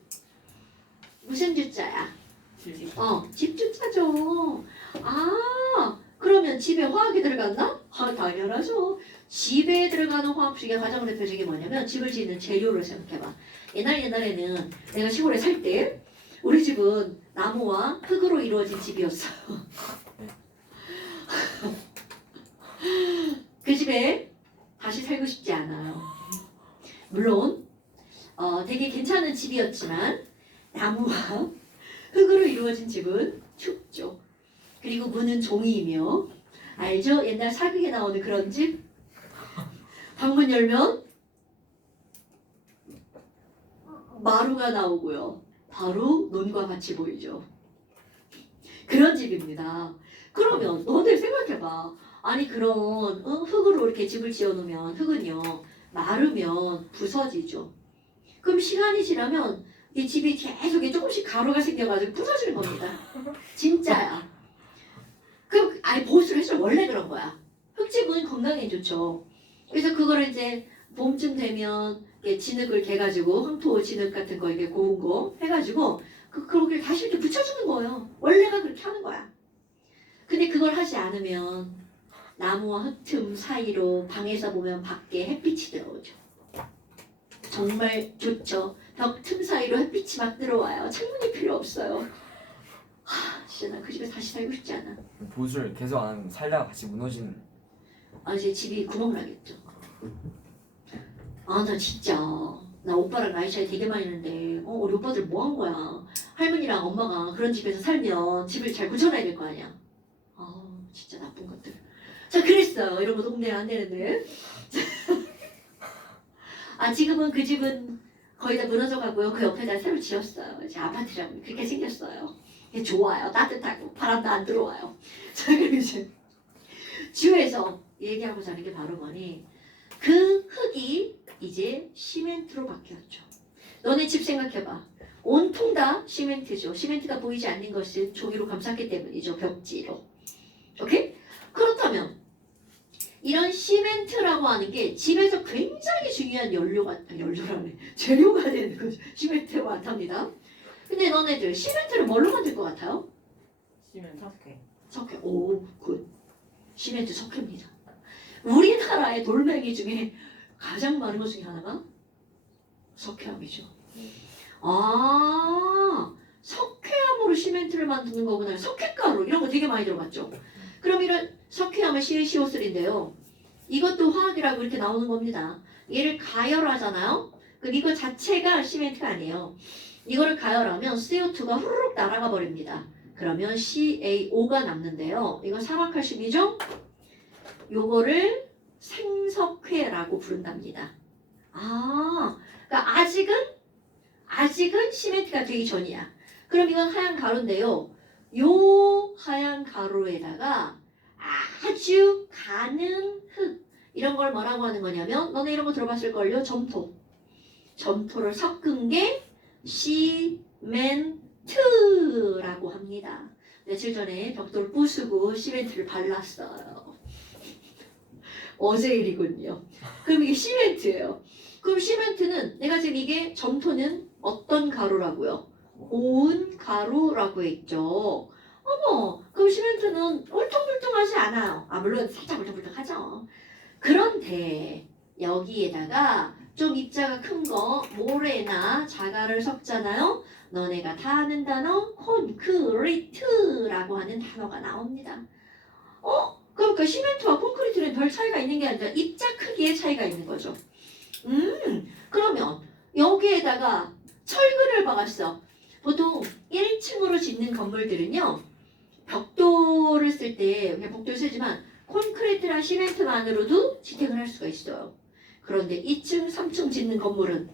무슨 주자야? 집주자죠. 그러면 집에 화학이 들어갔나? 당연하죠. 집에 들어가는 화학식의 가장 대표적인 게 뭐냐면 집을 짓는 재료를 생각해봐. 옛날에는 내가 시골에 살 때 우리 집은 나무와 흙으로 이루어진 집이었어요. 그 집에 다시 살고 싶지 않아요. 물론 되게 괜찮은 집이었지만 나무와 흙으로 이루어진 집은 춥죠. 그리고 문은 종이이며 알죠? 옛날 사극에 나오는 그런 집? 방문 열면 마루가 나오고요. 바로 논과 같이 보이죠. 그런 집입니다. 그러면 너네 생각해봐. 아니 그런 흙으로 이렇게 집을 지어놓으면 흙은요 마르면 부서지죠. 그럼 시간이 지나면 이 집이 계속 조금씩 가루가 생겨가지고 부서지는 겁니다. 진짜야. 그럼 보수를 해서 원래 그런 거야. 흙집은 건강에 좋죠. 그래서 그거를 이제 봄쯤 되면 진흙을 개가지고 황토 진흙 같은 거 이렇게 고운 거 해가지고 그걸 다시 이렇게 붙여주는 거예요. 원래가 그렇게 하는 거야. 근데 그걸 하지 않으면 나무와 흙 틈 사이로 방에서 보면 밖에 햇빛이 들어오죠. 정말 좋죠. 벽 틈 사이로 햇빛이 막 들어와요. 창문이 필요 없어요. 진짜 나 그 집에 다시 살고 싶지 않아. 보수를 계속 안 하면 살다가 같이 무너지는. 이제 집이 구멍 나겠죠. 나 진짜 나 오빠랑 나이 차이 되게 많이 있는데 우리 오빠들 뭐 한 거야. 할머니랑 엄마가 그런 집에서 살면 집을 잘 고쳐놔야 될 거 아니야. 진짜 나쁜 것들. 자 그랬어요. 이런 거 동네는 안 되는데. 지금은 그 집은 거의 다 무너져 가고요. 그 옆에다 새로 지었어요. 이제 아파트라고 그렇게 생겼어요. 좋아요. 따뜻하고 바람도 안 들어와요. 자 그리고 이제 주에서 얘기하고자 하는 게 바로 뭐니? 그 흙이 이제 시멘트로 바뀌었죠. 너네 집 생각해봐. 온통 다 시멘트죠. 시멘트가 보이지 않는 것은 종이로 감쌌기 때문이죠. 벽지로. 오케이? 그렇다면 이런 시멘트라고 하는 게 집에서 굉장히 중요한 연료라네. 재료가 되는 거죠. 시멘트가 많답니다. 근데 너네들 시멘트를 뭘로 만들 것 같아요? 시면 석회. 석회. 오, 굿. 시멘트 석회입니다. 우리나라의 돌멩이 중에 가장 많은 것 중에 하나가 석회암이죠. 아, 석회암으로 시멘트를 만드는 거구나. 석회가루 이런 거 되게 많이 들어봤죠. 그럼 이런 석회암은 CaCO3인데요. 이것도 화학이라고 이렇게 나오는 겁니다. 얘를 가열하잖아요. 그럼 이거 자체가 시멘트가 아니에요. 이거를 가열하면 CO2가 후루룩 날아가 버립니다. 그러면 CaO가 남는데요. 이건 산화칼슘이죠? 요거를 생석회라고 부른답니다. 아, 그러니까 아직은 시멘트가 되기 전이야. 그럼 이건 하얀 가루인데요. 요 하얀 가루에다가 아주 가는 흙 이런 걸 뭐라고 하는 거냐면 너네 이런 거 들어봤을걸요? 점토를 섞은 게 시멘트라고 합니다. 며칠 전에 벽돌 부수고 시멘트를 발랐어요. 어제 일이군요. 그럼 이게 시멘트예요. 그럼 시멘트는 내가 지금 이게 점토는 어떤 가루라고요? 고운 가루라고 했죠. 어머, 그럼 시멘트는 울퉁불퉁하지 않아요. 아, 물론 살짝 울퉁불퉁하죠. 그런데 여기에다가 좀 입자가 큰 거 모래나 자갈을 섞잖아요. 너네가 다 아는 단어 콘크리트라고 하는 단어가 나옵니다. 그러니까 시멘트와 콘크리트는 별 차이가 있는 게 아니라 입자 크기의 차이가 있는 거죠. 그러면 여기에다가 철근을 박았어. 보통 1층으로 짓는 건물들은요. 벽돌을 쓸 때 그냥 벽돌 쓰지만 콘크리트랑 시멘트만으로도 지탱을 할 수가 있어요. 그런데 2층, 3층 짓는 건물은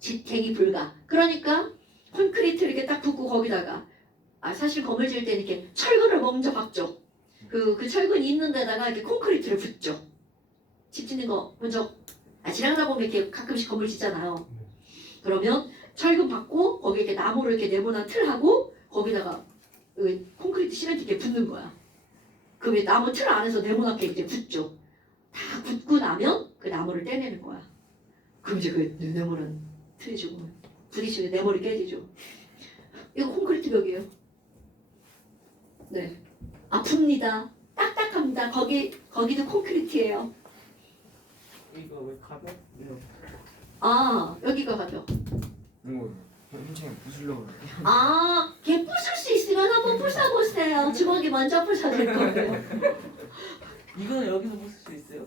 지탱이 불가. 그러니까 콘크리트 이렇게 딱 붓고 거기다가 사실 건물 지을 때는 이렇게 철근을 먼저 박죠. 그 철근이 있는 데다가 이렇게 콘크리트를 붓죠. 집 짓는 거 먼저 지나가다 보면 이렇게 가끔씩 건물 짓잖아요. 그러면 철근 받고 거기에 이렇게 나무를 이렇게 네모난 틀 하고 거기다가 콘크리트 시멘트 이렇게 붓는 거야. 그럼 나무 틀 안에서 네모나게 이제 붓죠. 다 붓고 나면 그 나무를 떼내는 거야. 그럼 이제 그 네모난 틀이 죽으면 부딪히면 네모를 깨지죠. 이거 콘크리트 벽이에요. 네. 아픕니다. 딱딱합니다. 거기도 콘크리트예요. 이거 왜 가볍? 이거. 여기가 가벼워. 이거 현장에 부수려고 그래. 걔 부술 수 있으면 한번 부숴보세요. 주먹이 먼저 부서질 거예요. 이거는 여기서 볼 수 있어요?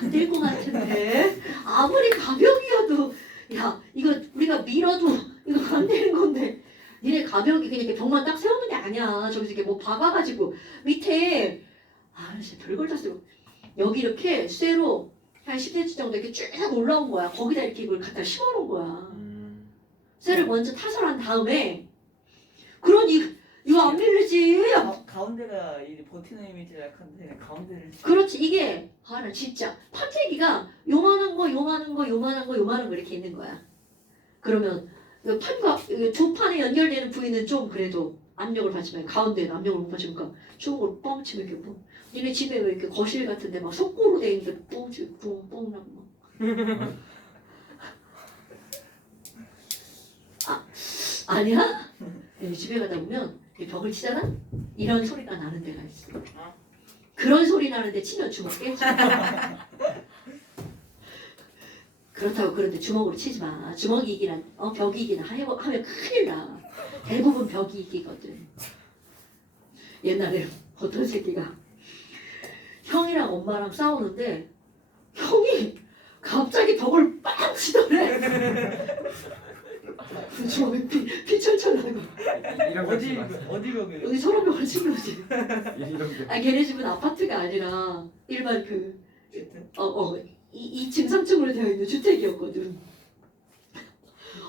안 될 것 같은데. 아무리 가벽이어도, 야, 이거 우리가 밀어도 이거 안 되는 건데. 니네 가벽이 그냥 이렇게 벽만 딱 세우는 게 아니야. 저기서 이렇게 뭐 박아가지고 밑에, 진짜 별걸 다 쓰고. 여기 이렇게 쇠로 한 10cm 정도 이렇게 쭉 올라온 거야. 거기다 이렇게 이걸 갖다 심어놓은 거야. 쇠를 먼저 타설한 다음에 그러니 이거 안 밀리지. 가운데가 이 버티는 이미지가 약한데 가운데를. 그렇지. 이게 나 진짜 판때기가 요만한 거 이렇게 있는 거야. 그러면 이 판과 두 판에 연결되는 부위는 좀 그래도 압력을 받지만 가운데는 압력을 못 받으니까 주먹으로 뻥 치면 이렇게 뻥. 니네 집에 왜 이렇게 거실 같은데 막 석고로 돼 있는데 뻥 치고 뻥 나고 막. 아니야? 집에 가다 보면 벽을 치잖아? 이런 소리가 나는 데가 있어. 그런 소리 나는데 치면 주먹 깨져. 그렇다고 그런데 주먹으로 치지 마. 주먹이 이기나 벽이 이기나 하면 큰일 나. 대부분 벽이 이기거든. 옛날에 어떤 새끼가 형이랑 엄마랑 싸우는데 형이 갑자기 벽을 빵 치더래. 주먹에 피 철철 나는 거. 이런 거 치지 마세요. 어디 벽에? 여기 서로 벽을 친 거지. 이런 거. 걔네 집은 아파트가 아니라 일반 2층 3층으로 되어 있는 주택이었거든.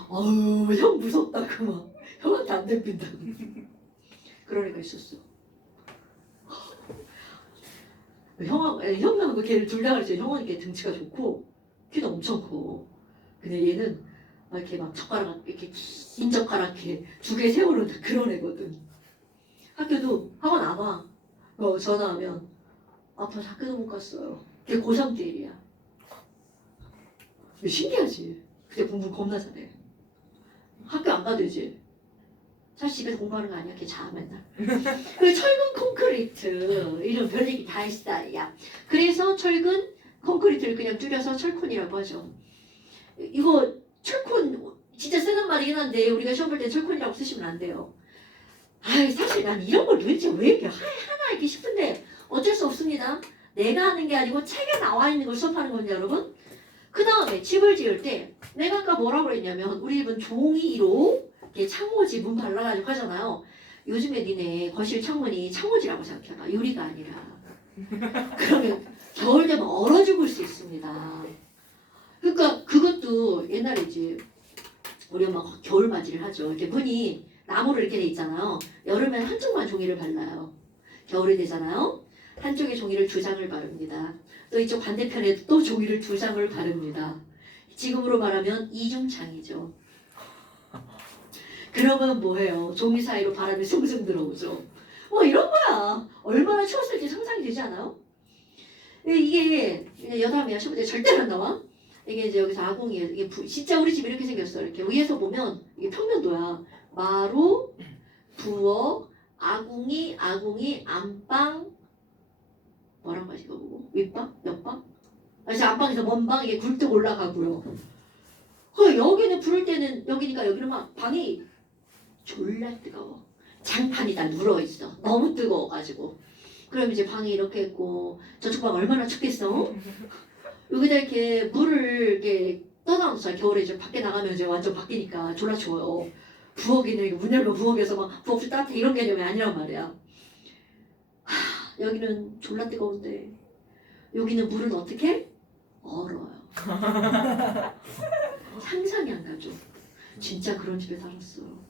형 무섭다고 막 형한테 안 댐빈다고. 그런 애가 있었어. 형하고 걔를 둘 다 그랬죠. 형은 이렇게 등치가 좋고 키도 엄청 커. 근데 얘는 이렇게 막 젓가락 이렇게 긴 젓가락 이렇게 두 개 세우는 그런 애거든. 학교도 학원 안 와. 전화하면 아파서 학교도 못 갔어요. 걔 고3 때 일이야. 신기하지? 그때 공부 겁나 잘해. 학교 안 가도 되지. 사실 집에서 공부하는 거 아니야. 걔 자 맨날. 그 철근 콘크리트 이런 별 얘기 다 했다. 야. 그래서 철근 콘크리트를 그냥 줄여서 철콘이라고 하죠. 이거 철콘 진짜 쓰는 말이긴 한데 우리가 시험 볼 때 철콘이라고 쓰시면 안 돼요. 사실 난 이런 걸 도대체 왜 이렇게 하나 이렇게 싶은데 어쩔 수 없습니다. 내가 하는 게 아니고 책에 나와 있는 걸 수업하는 건데 여러분. 그 다음에 집을 지을 때 내가 아까 뭐라고 그랬냐면 우리 집은 종이로 이렇게 창호지 문 발라가지고 하잖아요. 요즘에 니네 거실 창문이 창호지라고 생각해봐. 유리가 아니라. 그러면 겨울 되면 얼어 죽을 수 있습니다. 그러니까 그것도 옛날에 이제 우리 엄마가 겨울 맞이를 하죠. 이렇게 문이 나무로 이렇게 돼 있잖아요. 여름엔 한쪽만 종이를 발라요. 겨울이 되잖아요. 한쪽에 종이를 2장을 바릅니다. 또 이쪽 반대편에도 또 종이를 2장을 바릅니다. 지금으로 말하면 이중창이죠. 그러면 뭐해요? 종이 사이로 바람이 숭숭 들어오죠. 뭐 이런 거야. 얼마나 추웠을지 상상이 되지 않아요? 이게 여담이야. 시험 때 절대로 안 나와. 이게 이제 여기서 아궁이에요. 이게 진짜 우리 집 이렇게 생겼어. 이렇게 위에서 보면 이게 평면도야. 마루, 부엌, 아궁이, 안방, 뭐라고 하지 이거 보고? 윗방? 옆방? 그래서 안방에서 먼방 이게 굴뚝 올라가고요. 여기는 부를 때는 여기니까 여기는 막 방이 졸라 뜨거워. 장판이 다 눌어있어. 너무 뜨거워가지고. 그럼 이제 방이 이렇게 있고 저쪽 방 얼마나 춥겠어? 여기다 이렇게 물을 이렇게 떠나면서 겨울에 이제 밖에 나가면 이제 완전 바뀌니까 졸라 추워요. 부엌에는 이게 문 열면 부엌에서 막 부엌도 따뜻해 이런 개념이 아니란 말이야. 여기는 졸라 뜨거운데 여기는 물은 어떻게? 얼어요. 상상이 안 가죠. 진짜 그런 집에 살았어요.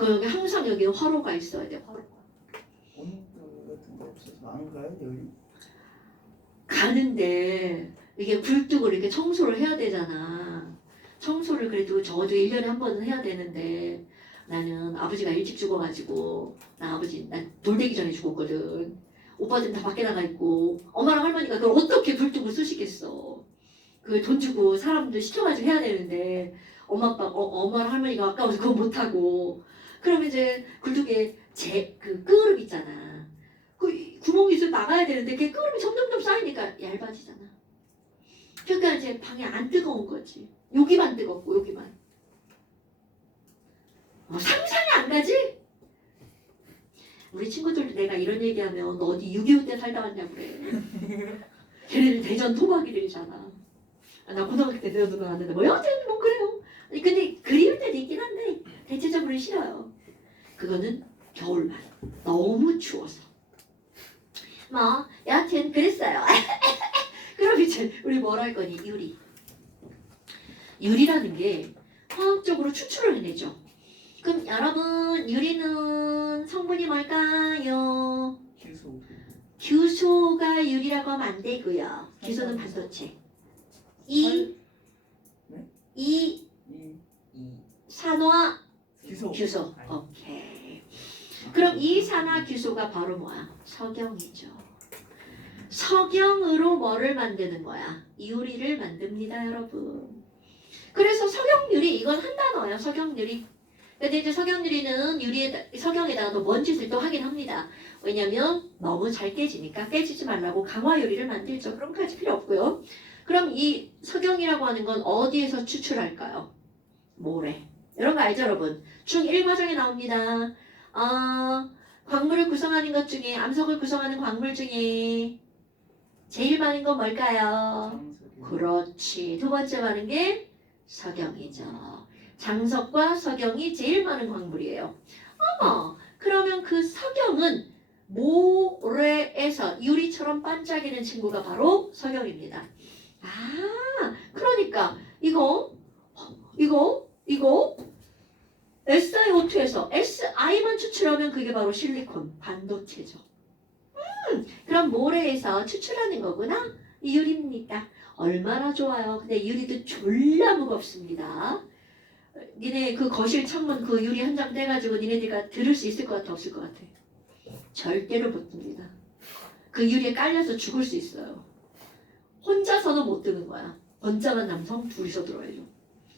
여기 항상 여기 화로가 있어야 돼. 화로. 온도 같은 거 없어서 안 가요 여기? 가는데 이게 굴뚝을 이렇게 청소를 해야 되잖아. 청소를 그래도 적어도 1년에 한 번은 해야 되는데 나는 아버지가 일찍 죽어가지고 나 돌되기 전에 죽었거든. 오빠들은 다 밖에 나가 있고 엄마랑 할머니가 그걸 어떻게 굴뚝을 쓰시겠어. 그 돈 주고 사람들 시켜가지고 해야 되는데 엄마랑 할머니가 아까워서 그거 못하고 그럼 이제 굴뚝에 그 끄루비 있잖아. 그 구멍이 있어 나가야 되는데 그 끄루비 점점점 쌓이니까 얇아지잖아. 그러니까 이제 방이 안 뜨거운 거지. 여기만 뜨겁고 여기만. 상상이 안 가지? 우리 친구들도 내가 이런 얘기하면 너 어디 6.25 때 살다 왔냐고 그래. 걔네들 대전 토박이들이잖아. 나 고등학교 때 대전 왔는데 뭐 여튼 뭐 그래요. 아니, 근데 그리울 때도 있긴 한데 대체적으로 싫어요. 그거는 겨울만. 너무 추워서. 뭐 여하튼 그랬어요. 그럼 이제 우리 뭘 할 거니? 유리. 유리라는 게 화학적으로 추출을 해내죠. 그럼 여러분 유리는 성분이 뭘까요? 휴소. 규소가 유리라고 하면 안 되고요. 규소는 반도체. 이 이 산화 휴소. 규소. 오케이. 그럼 이 산화 규소가 바로 뭐야? 석영이죠. 석영으로 뭐를 만드는 거야? 유리를 만듭니다, 여러분. 그래서 석영유리 이건 한 단어예요. 석영유리. 근데 이제 석영유리는 석영에다가 또 뭔 짓을 또 하긴 합니다. 왜냐면 너무 잘 깨지니까 깨지지 말라고 강화유리를 만들죠. 그런 거까지 필요 없고요. 그럼 이 석영이라고 하는 건 어디에서 추출할까요? 모래. 이런 거 알죠, 여러분? 중1과정에 나옵니다. 광물을 구성하는 것 중에 암석을 구성하는 광물 중에 제일 많은 건 뭘까요? 그렇지. 두 번째 많은 게 석영이죠. 장석과 석영이 제일 많은 광물이에요. 그러면 그 석영은 모래에서 유리처럼 반짝이는 친구가 바로 석영입니다. 그러니까 이거 SiO2에서 Si만 추출하면 그게 바로 실리콘, 반도체죠. 그럼 모래에서 추출하는 거구나? 이 유리입니다. 얼마나 좋아요. 근데 유리도 졸라 무겁습니다. 니네 그 거실 창문 그 유리 한 장 떼가지고 니네들가 들을 수 있을 것 같아 없을 것 같아? 절대로 못 듭니다. 그 유리에 깔려서 죽을 수 있어요. 혼자서는 못 드는 거야. 건장한 남성 둘이서 들어야죠.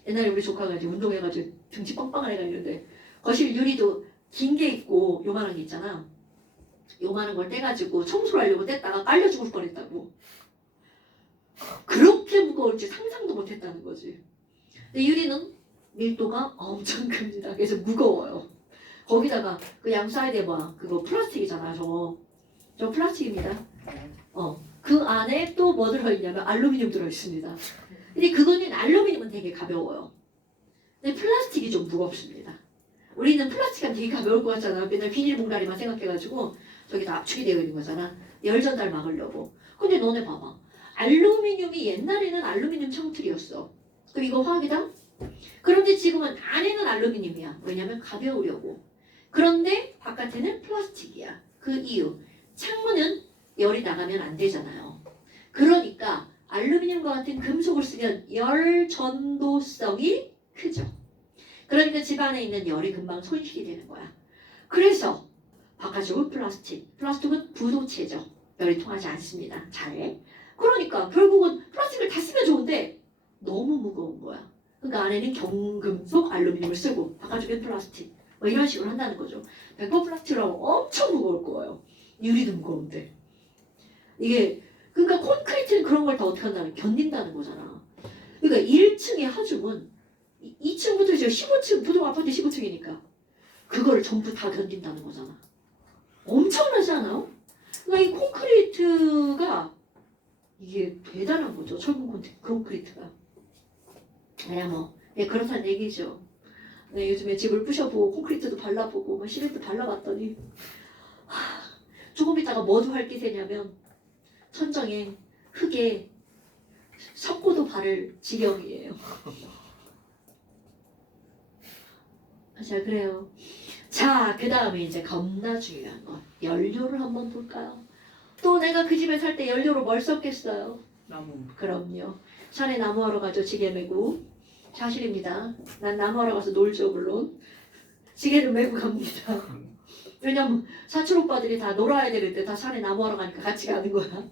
옛날에 우리 조카가 이제 운동해가지고 등치 빵빵한 애가 있는데 거실 유리도 긴 게 있고 요만한 게 있잖아. 요만한 걸 떼가지고 청소를 하려고 뗐다가 깔려 죽을 뻔했다고. 그렇게 무거울 줄 상상도 못했다는 거지. 근데 유리는 밀도가 엄청 큽니다. 그래서 무거워요. 거기다가 그 양 사이드에 뭐야? 그거 플라스틱이잖아. 저 플라스틱입니다. 그 안에 또 뭐 들어있냐면 알루미늄 들어있습니다. 근데 그거는 알루미늄은 되게 가벼워요. 근데 플라스틱이 좀 무겁습니다. 우리는 플라스틱은 되게 가벼울 것 같잖아. 맨날 비닐봉다리만 생각해가지고 저기다 압축이 되어 있는 거잖아. 열 전달 막으려고. 근데 너네 봐봐. 알루미늄이 옛날에는 알루미늄 창틀이었어. 그럼 이거 화학이다? 그런데 지금은 안에는 알루미늄이야. 왜냐면 가벼우려고. 그런데 바깥에는 플라스틱이야. 그 이유. 창문은 열이 나가면 안 되잖아요. 그러니까 알루미늄과 같은 금속을 쓰면 열 전도성이 크죠. 그러니까 집 안에 있는 열이 금방 손실이 되는 거야. 그래서 바깥쪽은 플라스틱. 플라스틱은 부도체죠. 열이 통하지 않습니다. 잘. 그러니까 결국은 플라스틱을 다 쓰면 좋은데 너무 무거운 거야. 그러니까 안에는 경금속 알루미늄을 쓰고 바깥쪽엔 플라스틱. 뭐 이런 식으로 한다는 거죠. 100% 플라스틱이라고 엄청 무거울 거예요. 유리도 무거운데. 이게 그러니까 콘크리트는 그런 걸 다 어떻게 한다는 견딘다는 거잖아. 그러니까 1층의 하중은 2층부터 이제 15층 보통 아파트 15층이니까 그거를 전부 다 견딘다는 거잖아. 엄청나지 않아요? 그러니까 이 콘크리트가 이게 대단한 거죠. 철근 콘크리트가. 그냥 뭐 그렇다는 얘기죠. 요즘에 집을 부셔보고 콘크리트도 발라보고 막 시멘트 발라봤더니 조금 있다가 뭐도 할 기세냐면 천정에 흙에 석고도 바를 지경이에요. 자 그래요. 자 그 다음에 이제 겁나 중요한 거 연료를 한번 볼까요? 또 내가 그 집에 살 때 연료로 뭘 썼겠어요? 나무. 그럼요. 산에 나무하러 가죠. 지게 메고. 사실입니다. 난 나무하러 가서 놀죠 물론. 지게를 메고 갑니다. 왜냐면 사촌 오빠들이 다 놀아야 될 때 다 산에 나무하러 가니까 같이 가는 거야.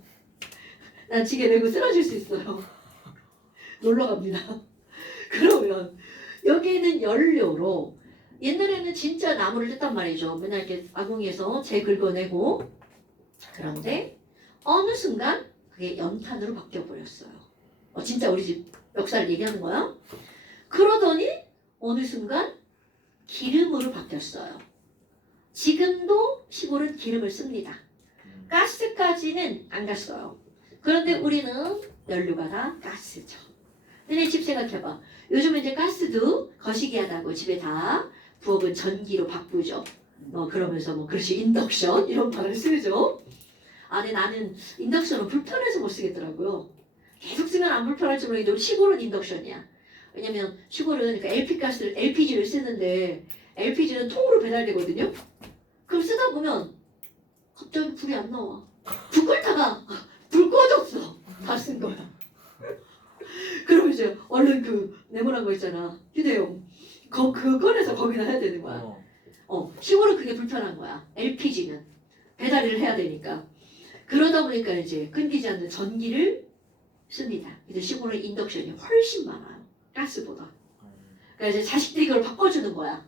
난 지게 메고 쓰러질 수 있어요. 놀러 갑니다. 그러면 여기는 연료로 옛날에는 진짜 나무를 뜯단 말이죠. 맨날 이렇게 아궁이에서 재 긁어내고 그런데 어느 순간 그게 연탄으로 바뀌어버렸어요. 진짜 우리 집 역사를 얘기하는 거야. 그러더니 어느 순간 기름으로 바뀌었어요. 지금도 시골은 기름을 씁니다. 가스까지는 안 갔어요. 그런데 우리는 연료가 다 가스죠. 너네 집 생각해봐. 요즘 이제 가스도 거시기하다고 집에 다 부엌은 전기로 바꾸죠. 그러면서 뭐 그렇지 인덕션 이런 말을 쓰죠. 근데 나는 인덕션은 불편해서 못 쓰겠더라고요. 계속 쓰면 안 불편할지 모르겠는데 시골은 인덕션이야. 왜냐면 시골은 그러니까 LPG를 쓰는데 LPG는 통으로 배달되거든요. 그럼 쓰다 보면 갑자기 불이 안 나와. 불 끄다가 불 꺼졌어. 다 쓴 거야. 그럼 이제 얼른 그 네모난 거 있잖아. 휴대용. 그거 꺼내서 거기다 해야 되는 거야. 시골은 그게 불편한 거야. LPG는 배달을 해야 되니까. 그러다 보니까 이제 끊기지 않는 전기를 씁니다. 근데 시골은 인덕션이 훨씬 많아요. 가스보다. 그러니까 이제 자식들이 그걸 바꿔주는 거야.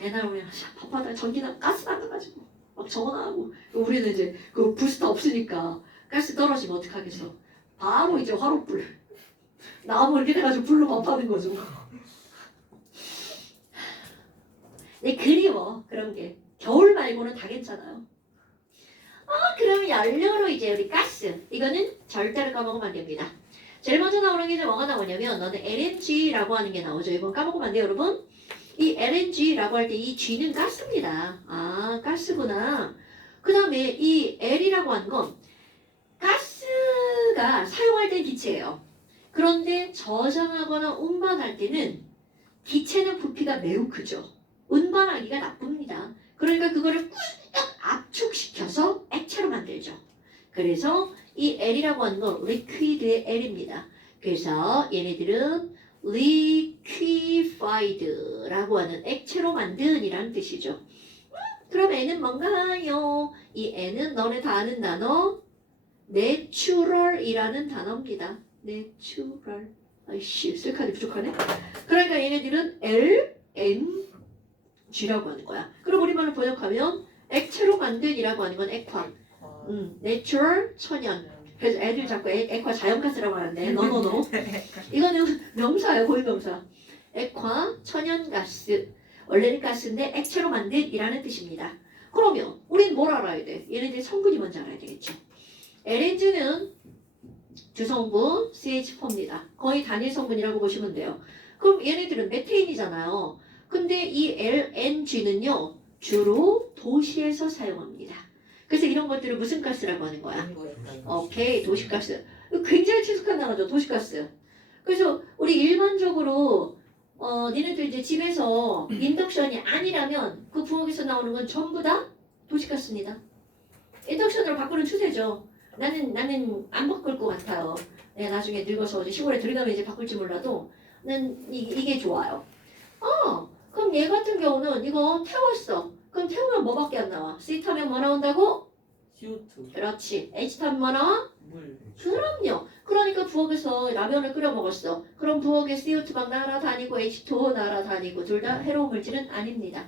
옛날 우리는 바빠다 전기나 가스 나가가지고 막 전화하고 우리는 이제 그 부스터 없으니까 가스 떨어지면 어떡하겠어. 바로 이제 화롯불 나무 이렇게 돼가지고 불로 밥하는 거죠. 근데 그리워 그런 게 겨울 말고는 다 괜찮아요. 그러면 연료로 이제 우리 가스 이거는 절대로 까먹으면 안 됩니다. 제일 먼저 나오는 게 이제 뭐가 나오냐면 너는 LNG라고 하는 게 나오죠. 이건 까먹으면 안 돼요 여러분. 이 LNG라고 할 때 이 G는 가스입니다. 가스구나. 그 다음에 이 L이라고 하는 건 가스가 사용할 때 기체예요. 그런데 저장하거나 운반할 때는 기체는 부피가 매우 크죠. 운반하기가 나쁩니다. 그러니까 그거를 꾹 압축시켜서 액체로 만들죠. 그래서 이 L이라고 하는 건 리퀴드의 L입니다. 그래서 얘네들은 liquefied라고 하는 액체로 만든이라는 뜻이죠. 그럼 N은 뭔가요? 이 N은 너네 다 아는 단어 natural이라는 단어입니다. natural. 아이씨, 쓸카드 부족하네. 그러니까 얘네들은 LNG라고 하는 거야. 그럼 우리말로 번역하면 액체로 만든이라고 하는 건 액화. 내추럴 천연. 그래서 애들 자꾸 액화 자연가스라고 하는데 너너너. 이거는 명사예요, 고유명사. 액화 천연가스. 원래는 가스인데 액체로 만든이라는 뜻입니다. 그러면 우린 뭘 알아야 돼? 얘네들 성분이 뭔지 알아야 되겠죠. LNG는 주성분 CH4입니다. 거의 단일 성분이라고 보시면 돼요. 그럼 얘네들은 메테인이잖아요. 근데 이 LNG는요 주로 도시에서 사용합니다. 그래서 이런 것들을 무슨 가스라고 하는 거야? 오케이, 도시가스. 굉장히 친숙한 단어죠, 도시가스. 그래서 우리 일반적으로 니네들 이제 집에서 인덕션이 아니라면 그 부엌에서 나오는 건 전부 다 도시가스입니다. 인덕션으로 바꾸는 추세죠. 나는 안 바꿀 것 같아요. 내가 나중에 늙어서 이제 시골에 들어가면 이제 바꿀지 몰라도 난 이게 좋아요. 그럼 얘 같은 경우는 이거 태웠어. 그럼 태우면 뭐밖에 안 나와? C 타면 뭐 나온다고? CO2 그렇지. H 타면 뭐 나와? 물 그럼요. 그러니까 부엌에서 라면을 끓여 먹었어. 그럼 부엌에 CO2막 날아다니고 H2O 날아다니고 둘 다 해로운 물질은 아닙니다.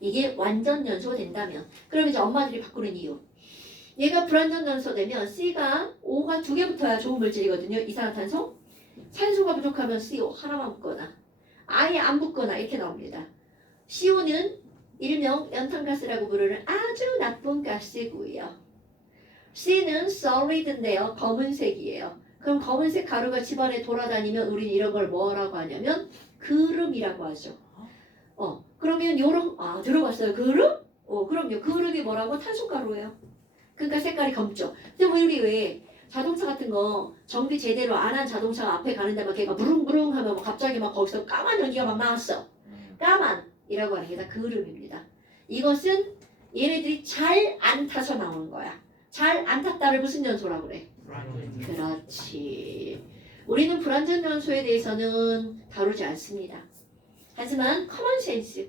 이게 완전 연소된다면. 그럼 이제 엄마들이 바꾸는 이유. 얘가 불완전 연소되면 C가 O가 두 개 붙어야 좋은 물질이거든요. 이산화탄소. 산소가 부족하면 CO 하나만 붙거나 아예 안 붙거나 이렇게 나옵니다. CO는 일명 연탄가스라고 부르는 아주 나쁜 가스고요. C는 solid인데요. 검은색이에요. 그럼 검은색 가루가 집안에 돌아다니면 우리는 이런 걸 뭐라고 하냐면 그름이라고 하죠. 그러면 요런 들어봤어요? 그름? 그럼요. 그름이 뭐라고? 탄소가루예요. 그러니까 색깔이 검죠. 근데 우리 왜 자동차 같은 거 정비 제대로 안 한 자동차가 앞에 가는데 막 걔가 부릉부릉 하면 막 갑자기 막 거기서 까만 연기가 막 나왔어. 까만이라고 하는 게 다 그름입니다. 이것은 얘네들이 잘 안 타서 나오는 거야. 잘 안 탔다를 무슨 연소라고 그래? 그렇지. 우리는 불완전 연소에 대해서는 다루지 않습니다. 하지만 커먼 센스.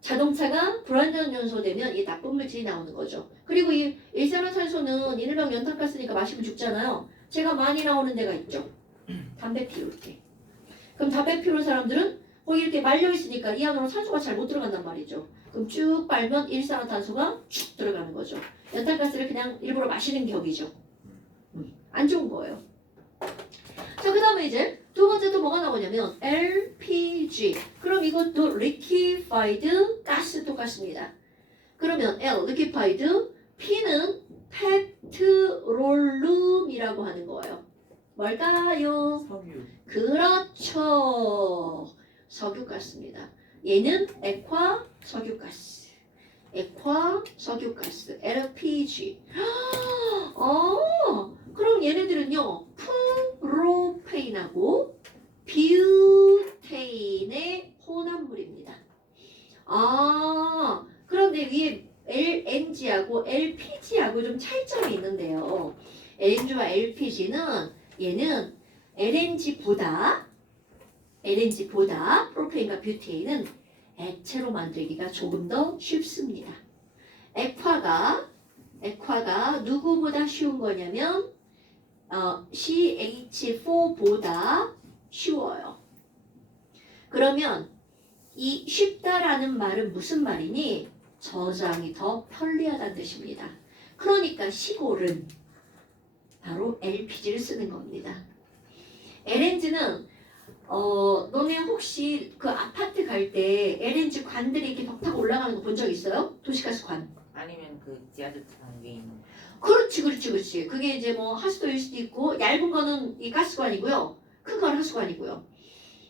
자동차가 불완전 연소되면 이 나쁜 물질이 나오는 거죠. 그리고 이 일산화탄소는 일명 연탄가스니까 마시면 죽잖아요. 제가 많이 나오는 데가 있죠. 담배 피울 때. 그럼 담배 피우는 사람들은 거기 이렇게 말려 있으니까 이 안으로 산소가 잘 못 들어간단 말이죠. 그럼 쭉 빨면 일산화탄소가 쭉 들어가는 거죠. 연탄가스를 그냥 일부러 마시는 격이죠. 안 좋은 거예요. 자, 그 다음에 이제 두 번째 또 뭐가 나오냐면 LPG. 그럼 이것도 liquefied 가스 똑같습니다. 그러면 L, liquefied, P는 페트롤룸이라고 하는 거예요. 뭘까요? 석유 그렇죠. 석유가스입니다. 얘는 액화 석유가스. 액화 석유가스 LPG. 그럼 얘네들은요 프로페인하고 뷰테인의 혼합물입니다. 그런데 위에 LNG하고 LPG하고 좀 차이점이 있는데요. LNG와 LPG는 얘는 LNG보다 프로페인과 뷰테인은 액체로 만들기가 조금 더 쉽습니다. 액화가 누구보다 쉬운 거냐면 CH4보다 쉬워요. 그러면 이 쉽다라는 말은 무슨 말이니? 저장이 더 편리하다는 뜻입니다. 그러니까 시골은 바로 LPG를 쓰는 겁니다. LNG는 너네 혹시 그 아파트 갈 때 LNG 관들이 이렇게 벽 타고 올라가는 거 본 적 있어요? 도시가스 관. 아니면 그 지하철 게 있는 그렇지. 그게 이제 뭐 하수도일 수도 있고 얇은 거는 이 가스관이고요. 큰 건 하수관이고요.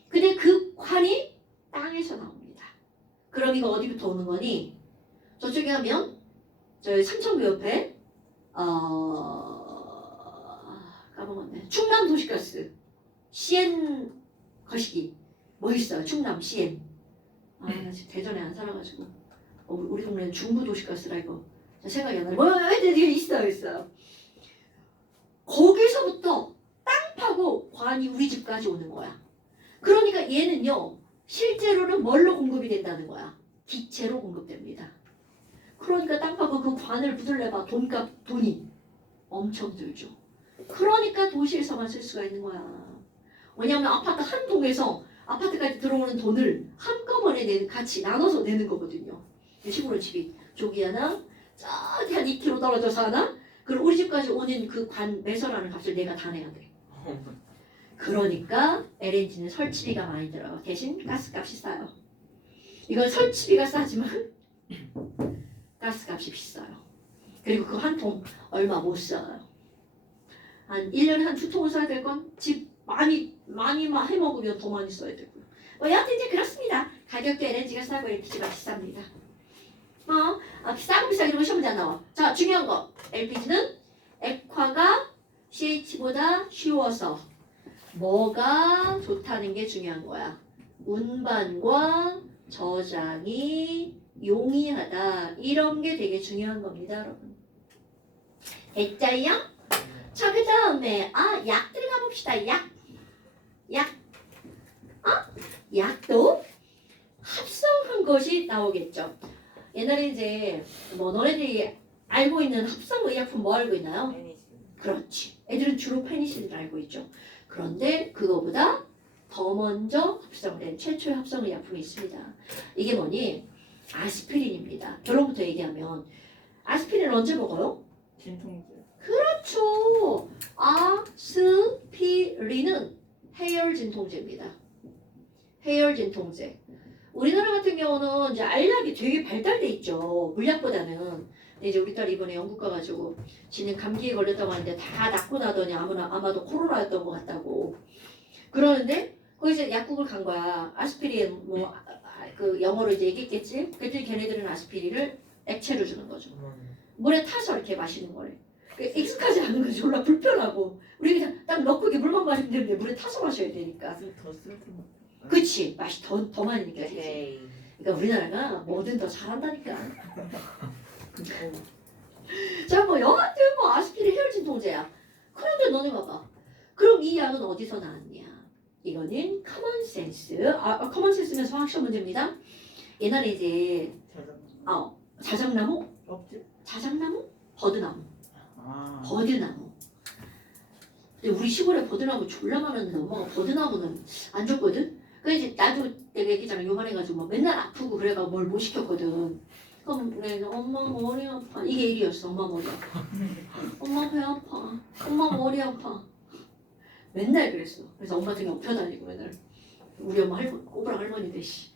근데 그 관이 땅에서 나옵니다. 그럼 이거 어디부터 오는 거니? 저쪽에 하면 저희 삼천교 옆에 까먹었네. 충남 도시가스 CN 거시기 뭐 있어요? 충남 CN. 나 지금 대전에 안 살아가지고 우리 동네는 중부 도시가스라 이거 생각이 안 나요. 뭐 있어요. 거기서부터 땅 파고 관이 우리 집까지 오는 거야. 그러니까 얘는요 실제로는 뭘로 공급이 된다는 거야? 기체로 공급됩니다. 그러니까 땅파고 그 관을 부들려봐 돈이 엄청 들죠. 그러니까 도시에서만 쓸 수가 있는 거야. 왜냐하면 아파트 한 동에서 아파트까지 들어오는 돈을 한꺼번에 같이 나눠서 내는 거거든요. 시골 집이 저기 하나 저기 한 2km 떨어져서 하나 그리고 우리 집까지 오는 그 관 매설하는 값을 내가 다 내야 돼. 그러니까 LNG는 설치비가 많이 들어요. 대신 가스값이 싸요. 이건 설치비가 싸지만 가스값이 비싸요. 그리고 그 한 통 얼마 못 써요. 한 1년에 한 2통을 써야 될 건 집 많이 해먹으면 더 많이 써야 되고요. 여하튼 이제 그렇습니다. 가격도 LNG가 싸고 LPG가 비쌉니다. 싸고 비싸 이런 거 시험 문제 안 나와. 자, 중요한 거. LPG는 액화가 CH보다 쉬워서 뭐가 좋다는 게 중요한 거야. 운반과 저장이 용이하다. 이런 게 되게 중요한 겁니다, 여러분. 됐자요? 자, 그 다음에 약 들어가 봅시다. 약도 합성한 것이 나오겠죠. 옛날에 이제 뭐 너네들이 알고 있는 합성 의약품 뭐 알고 있나요? 페니실린. 그렇지. 애들은 주로 페니실린을 알고 있죠. 그런데 그거보다 더 먼저 합성된 최초의 합성 의약품이 있습니다. 이게 뭐니? 아스피린입니다. 결론부터 얘기하면 아스피린을 언제 먹어요? 진통제. 그렇죠. 아스피린은 해열 진통제입니다. 해열 진통제. 우리나라 같은 경우는 이제 알약이 되게 발달돼 있죠. 물약보다는. 근데 이제 우리 딸 이번에 영국 가가지고 지는 감기에 걸렸다고 하는데 다 낫고 나더니 아마도 코로나였던 것 같다고. 그러는데 거기서 약국을 간 거야. 아스피린 그 영어로 이제 얘기했겠지. 그랬더니 걔네들은 아스피린을 액체로 주는 거죠. 물에 타서 이렇게 마시는 거래. 익숙하지 않은 거지. 졸라 불편하고. 우리 그냥 딱 넣고 이렇게 물만 마시면 되는데 물에 타서 마셔야 되니까. 더 쓸데없는. 그치. 맛이 더 많이 느껴지지. 오케이. 그러니까 우리나라가 뭐든 더 잘한다니까. 자, 여하튼 아스피린 해열 진통제야. 그런데 너네 봐봐. 그럼 이 약은 어디서 나왔냐? 이거는 커먼센스. 커먼센스면 수학시험 문제입니다. 옛날에 이제 자작나무? 없지? 자작나무? 버드나무. 아. 버드나무. 근데 우리 시골에 버드나무 졸라 많았는데 엄마가 버드나무는 안 줬거든? 그래서 이제 나도 내가 얘기잖아. 요만해가지고 맨날 아프고 그래가 뭘 못 시켰거든. 그럼 내가 엄마 머리 아파. 이게 일이었어. 엄마 머리 아파. 엄마 배 아파. 엄마 머리 아파. 맨날 그랬어. 그래서 엄마 등에 업혀 다니고 맨날. 우리 엄마 꼬부랑 할머니인데 씨.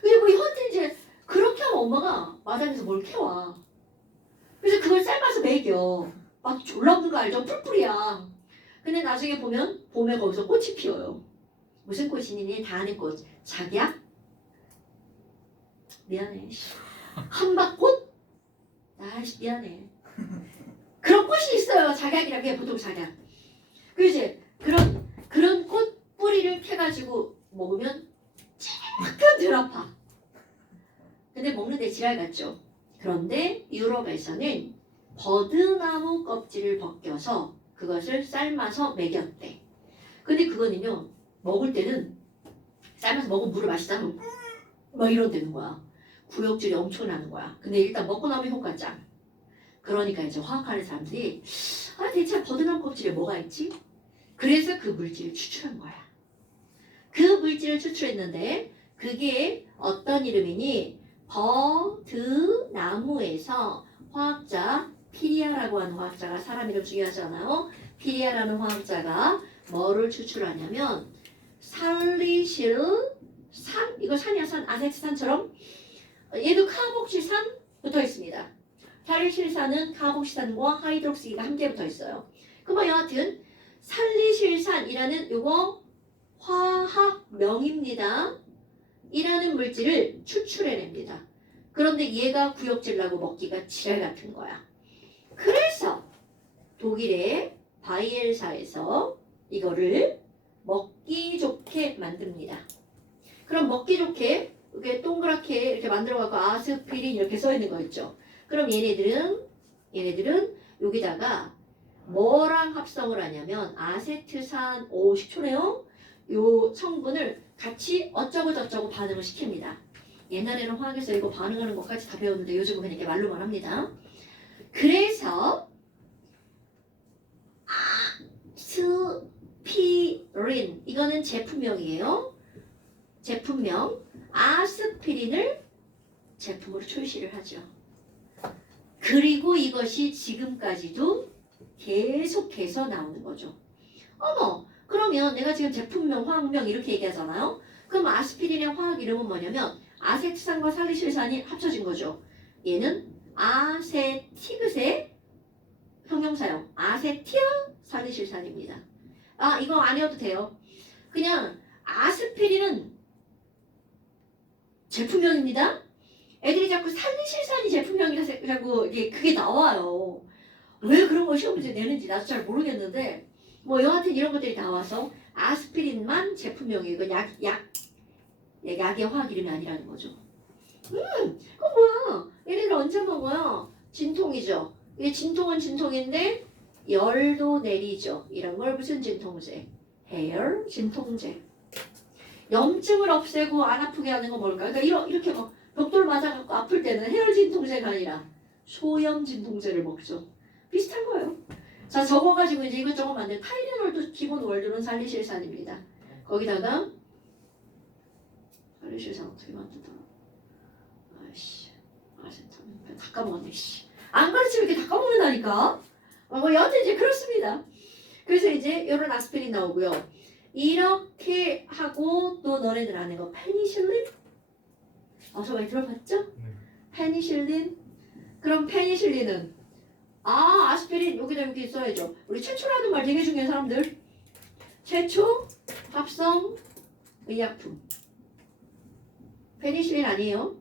근데 현재 이제 그렇게 하면 엄마가 마당에서 뭘 캐와. 그래서 그걸 삶아서 먹여. 맛 졸라 없는 거 알죠? 뿔뿔이야. 근데 나중에 보면 봄에 거기서 꽃이 피어요. 무슨 꽃이니? 다 아는 꽃. 작약? 미안해. 한박꽃? 아이씨 미안해. 그런 꽃이 있어요. 작약이라는 게 보통 작약. 그래서 이제 그런 꽃 뿌리를 캐가지고 먹으면 약간 덜 아파. 근데 먹는데 지랄 같죠. 그런데 유럽에서는 버드나무 껍질을 벗겨서 그것을 삶아서 먹였대. 근데 그거는요 먹을 때는 삶아서 먹으면 물을 마시잖아. 막 이런다는 거야. 구역질이 엄청나는 거야. 근데 일단 먹고 나면 효과 짱. 그러니까 이제 화학하는 사람들이 대체 버드나무 껍질에 뭐가 있지? 그래서 그 물질을 추출한 거야. 그 물질을 추출했는데 그게 어떤 이름이니? 버드나무에서 화학자 피리아라고 하는 화학자가 사람 이름 중요하잖아요. 피리아라는 화학자가 뭐를 추출하냐면 살리실산, 이거 산이야 산, 아세트산처럼 얘도 카복실산 붙어 있습니다. 살리실산은 카복실산과 하이드록시가 함께 붙어 있어요. 그럼 여하튼 살리실산이라는 요거 화학명입니다. 이라는 물질을 추출해냅니다. 그런데 얘가 구역질 나고 먹기가 지랄 같은 거야. 그래서 독일의 바이엘사에서 이거를 먹기 좋게 만듭니다. 그럼 먹기 좋게 이렇게 동그랗게 이렇게 만들어갖고 아스피린 이렇게 써있는 거 있죠. 그럼 얘네들은 여기다가 뭐랑 합성을 하냐면 아세트산, 10초네요. 요 성분을 같이 어쩌고 저쩌고 반응을 시킵니다. 옛날에는 화학에서 이거 반응하는 것까지 다 배웠는데 요즘은 그냥 이렇게 말로만 합니다. 그래서 아스피린 이거는 제품명이에요. 제품명 아스피린을 제품으로 출시를 하죠. 그리고 이것이 지금까지도 계속해서 나오는 거죠. 어머, 그러면 내가 지금 제품명, 화학명 이렇게 얘기하잖아요. 그럼 아스피린의 화학 이름은 뭐냐면 아세트산과 살리실산이 합쳐진 거죠. 얘는 아세티그세 형용사형 아세티아 살리실산입니다. 아, 이거 안 해도 돼요. 그냥 아스피린은 제품명입니다. 애들이 자꾸 살리실산이 제품명이라서 자꾸 이게 그게 나와요. 왜 그런 거 시험 문제 내는지 나도 잘 모르겠는데 뭐 여하튼 이런 것들이 나와서 아스피린만 제품명이에요. 이건 약의 화학 이름이 아니라는 거죠. 그거 뭐야? 얘네들 언제 먹어요? 진통이죠. 이게 진통은 진통인데 열도 내리죠. 이런 걸 무슨 진통제? 해열 진통제. 염증을 없애고 안 아프게 하는 건 뭘까? 그러니까 이렇게 막 벽돌 맞아갖고 아플 때는 해열 진통제가 아니라 소염 진통제를 먹죠. 비슷한 거예요. 자, 적어가지고 이제 이것저것 만든 타이레놀도 기본 월드는 살리실산입니다. 거기다가 살리실산 어떻게 만들더라? 아이씨, 아세탄 다 까먹었네. 씨. 안 가르치면 이렇게 다 까먹는다니까. 뭐 여하튼 이제 그렇습니다. 그래서 이제 이런 아스피린 나오고요. 이렇게 하고 또 너네들 아는 거 페니실린? 저 많이 들어봤죠? 네. 페니실린? 그럼 페니실린은 아스피린 여기다 여기 써야죠. 우리 최초라는 말 되게 중요한 사람들. 최초 합성 의약품. 페니실린 아니에요.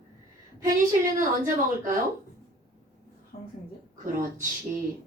페니실린은 언제 먹을까요? 항생제? 그렇지.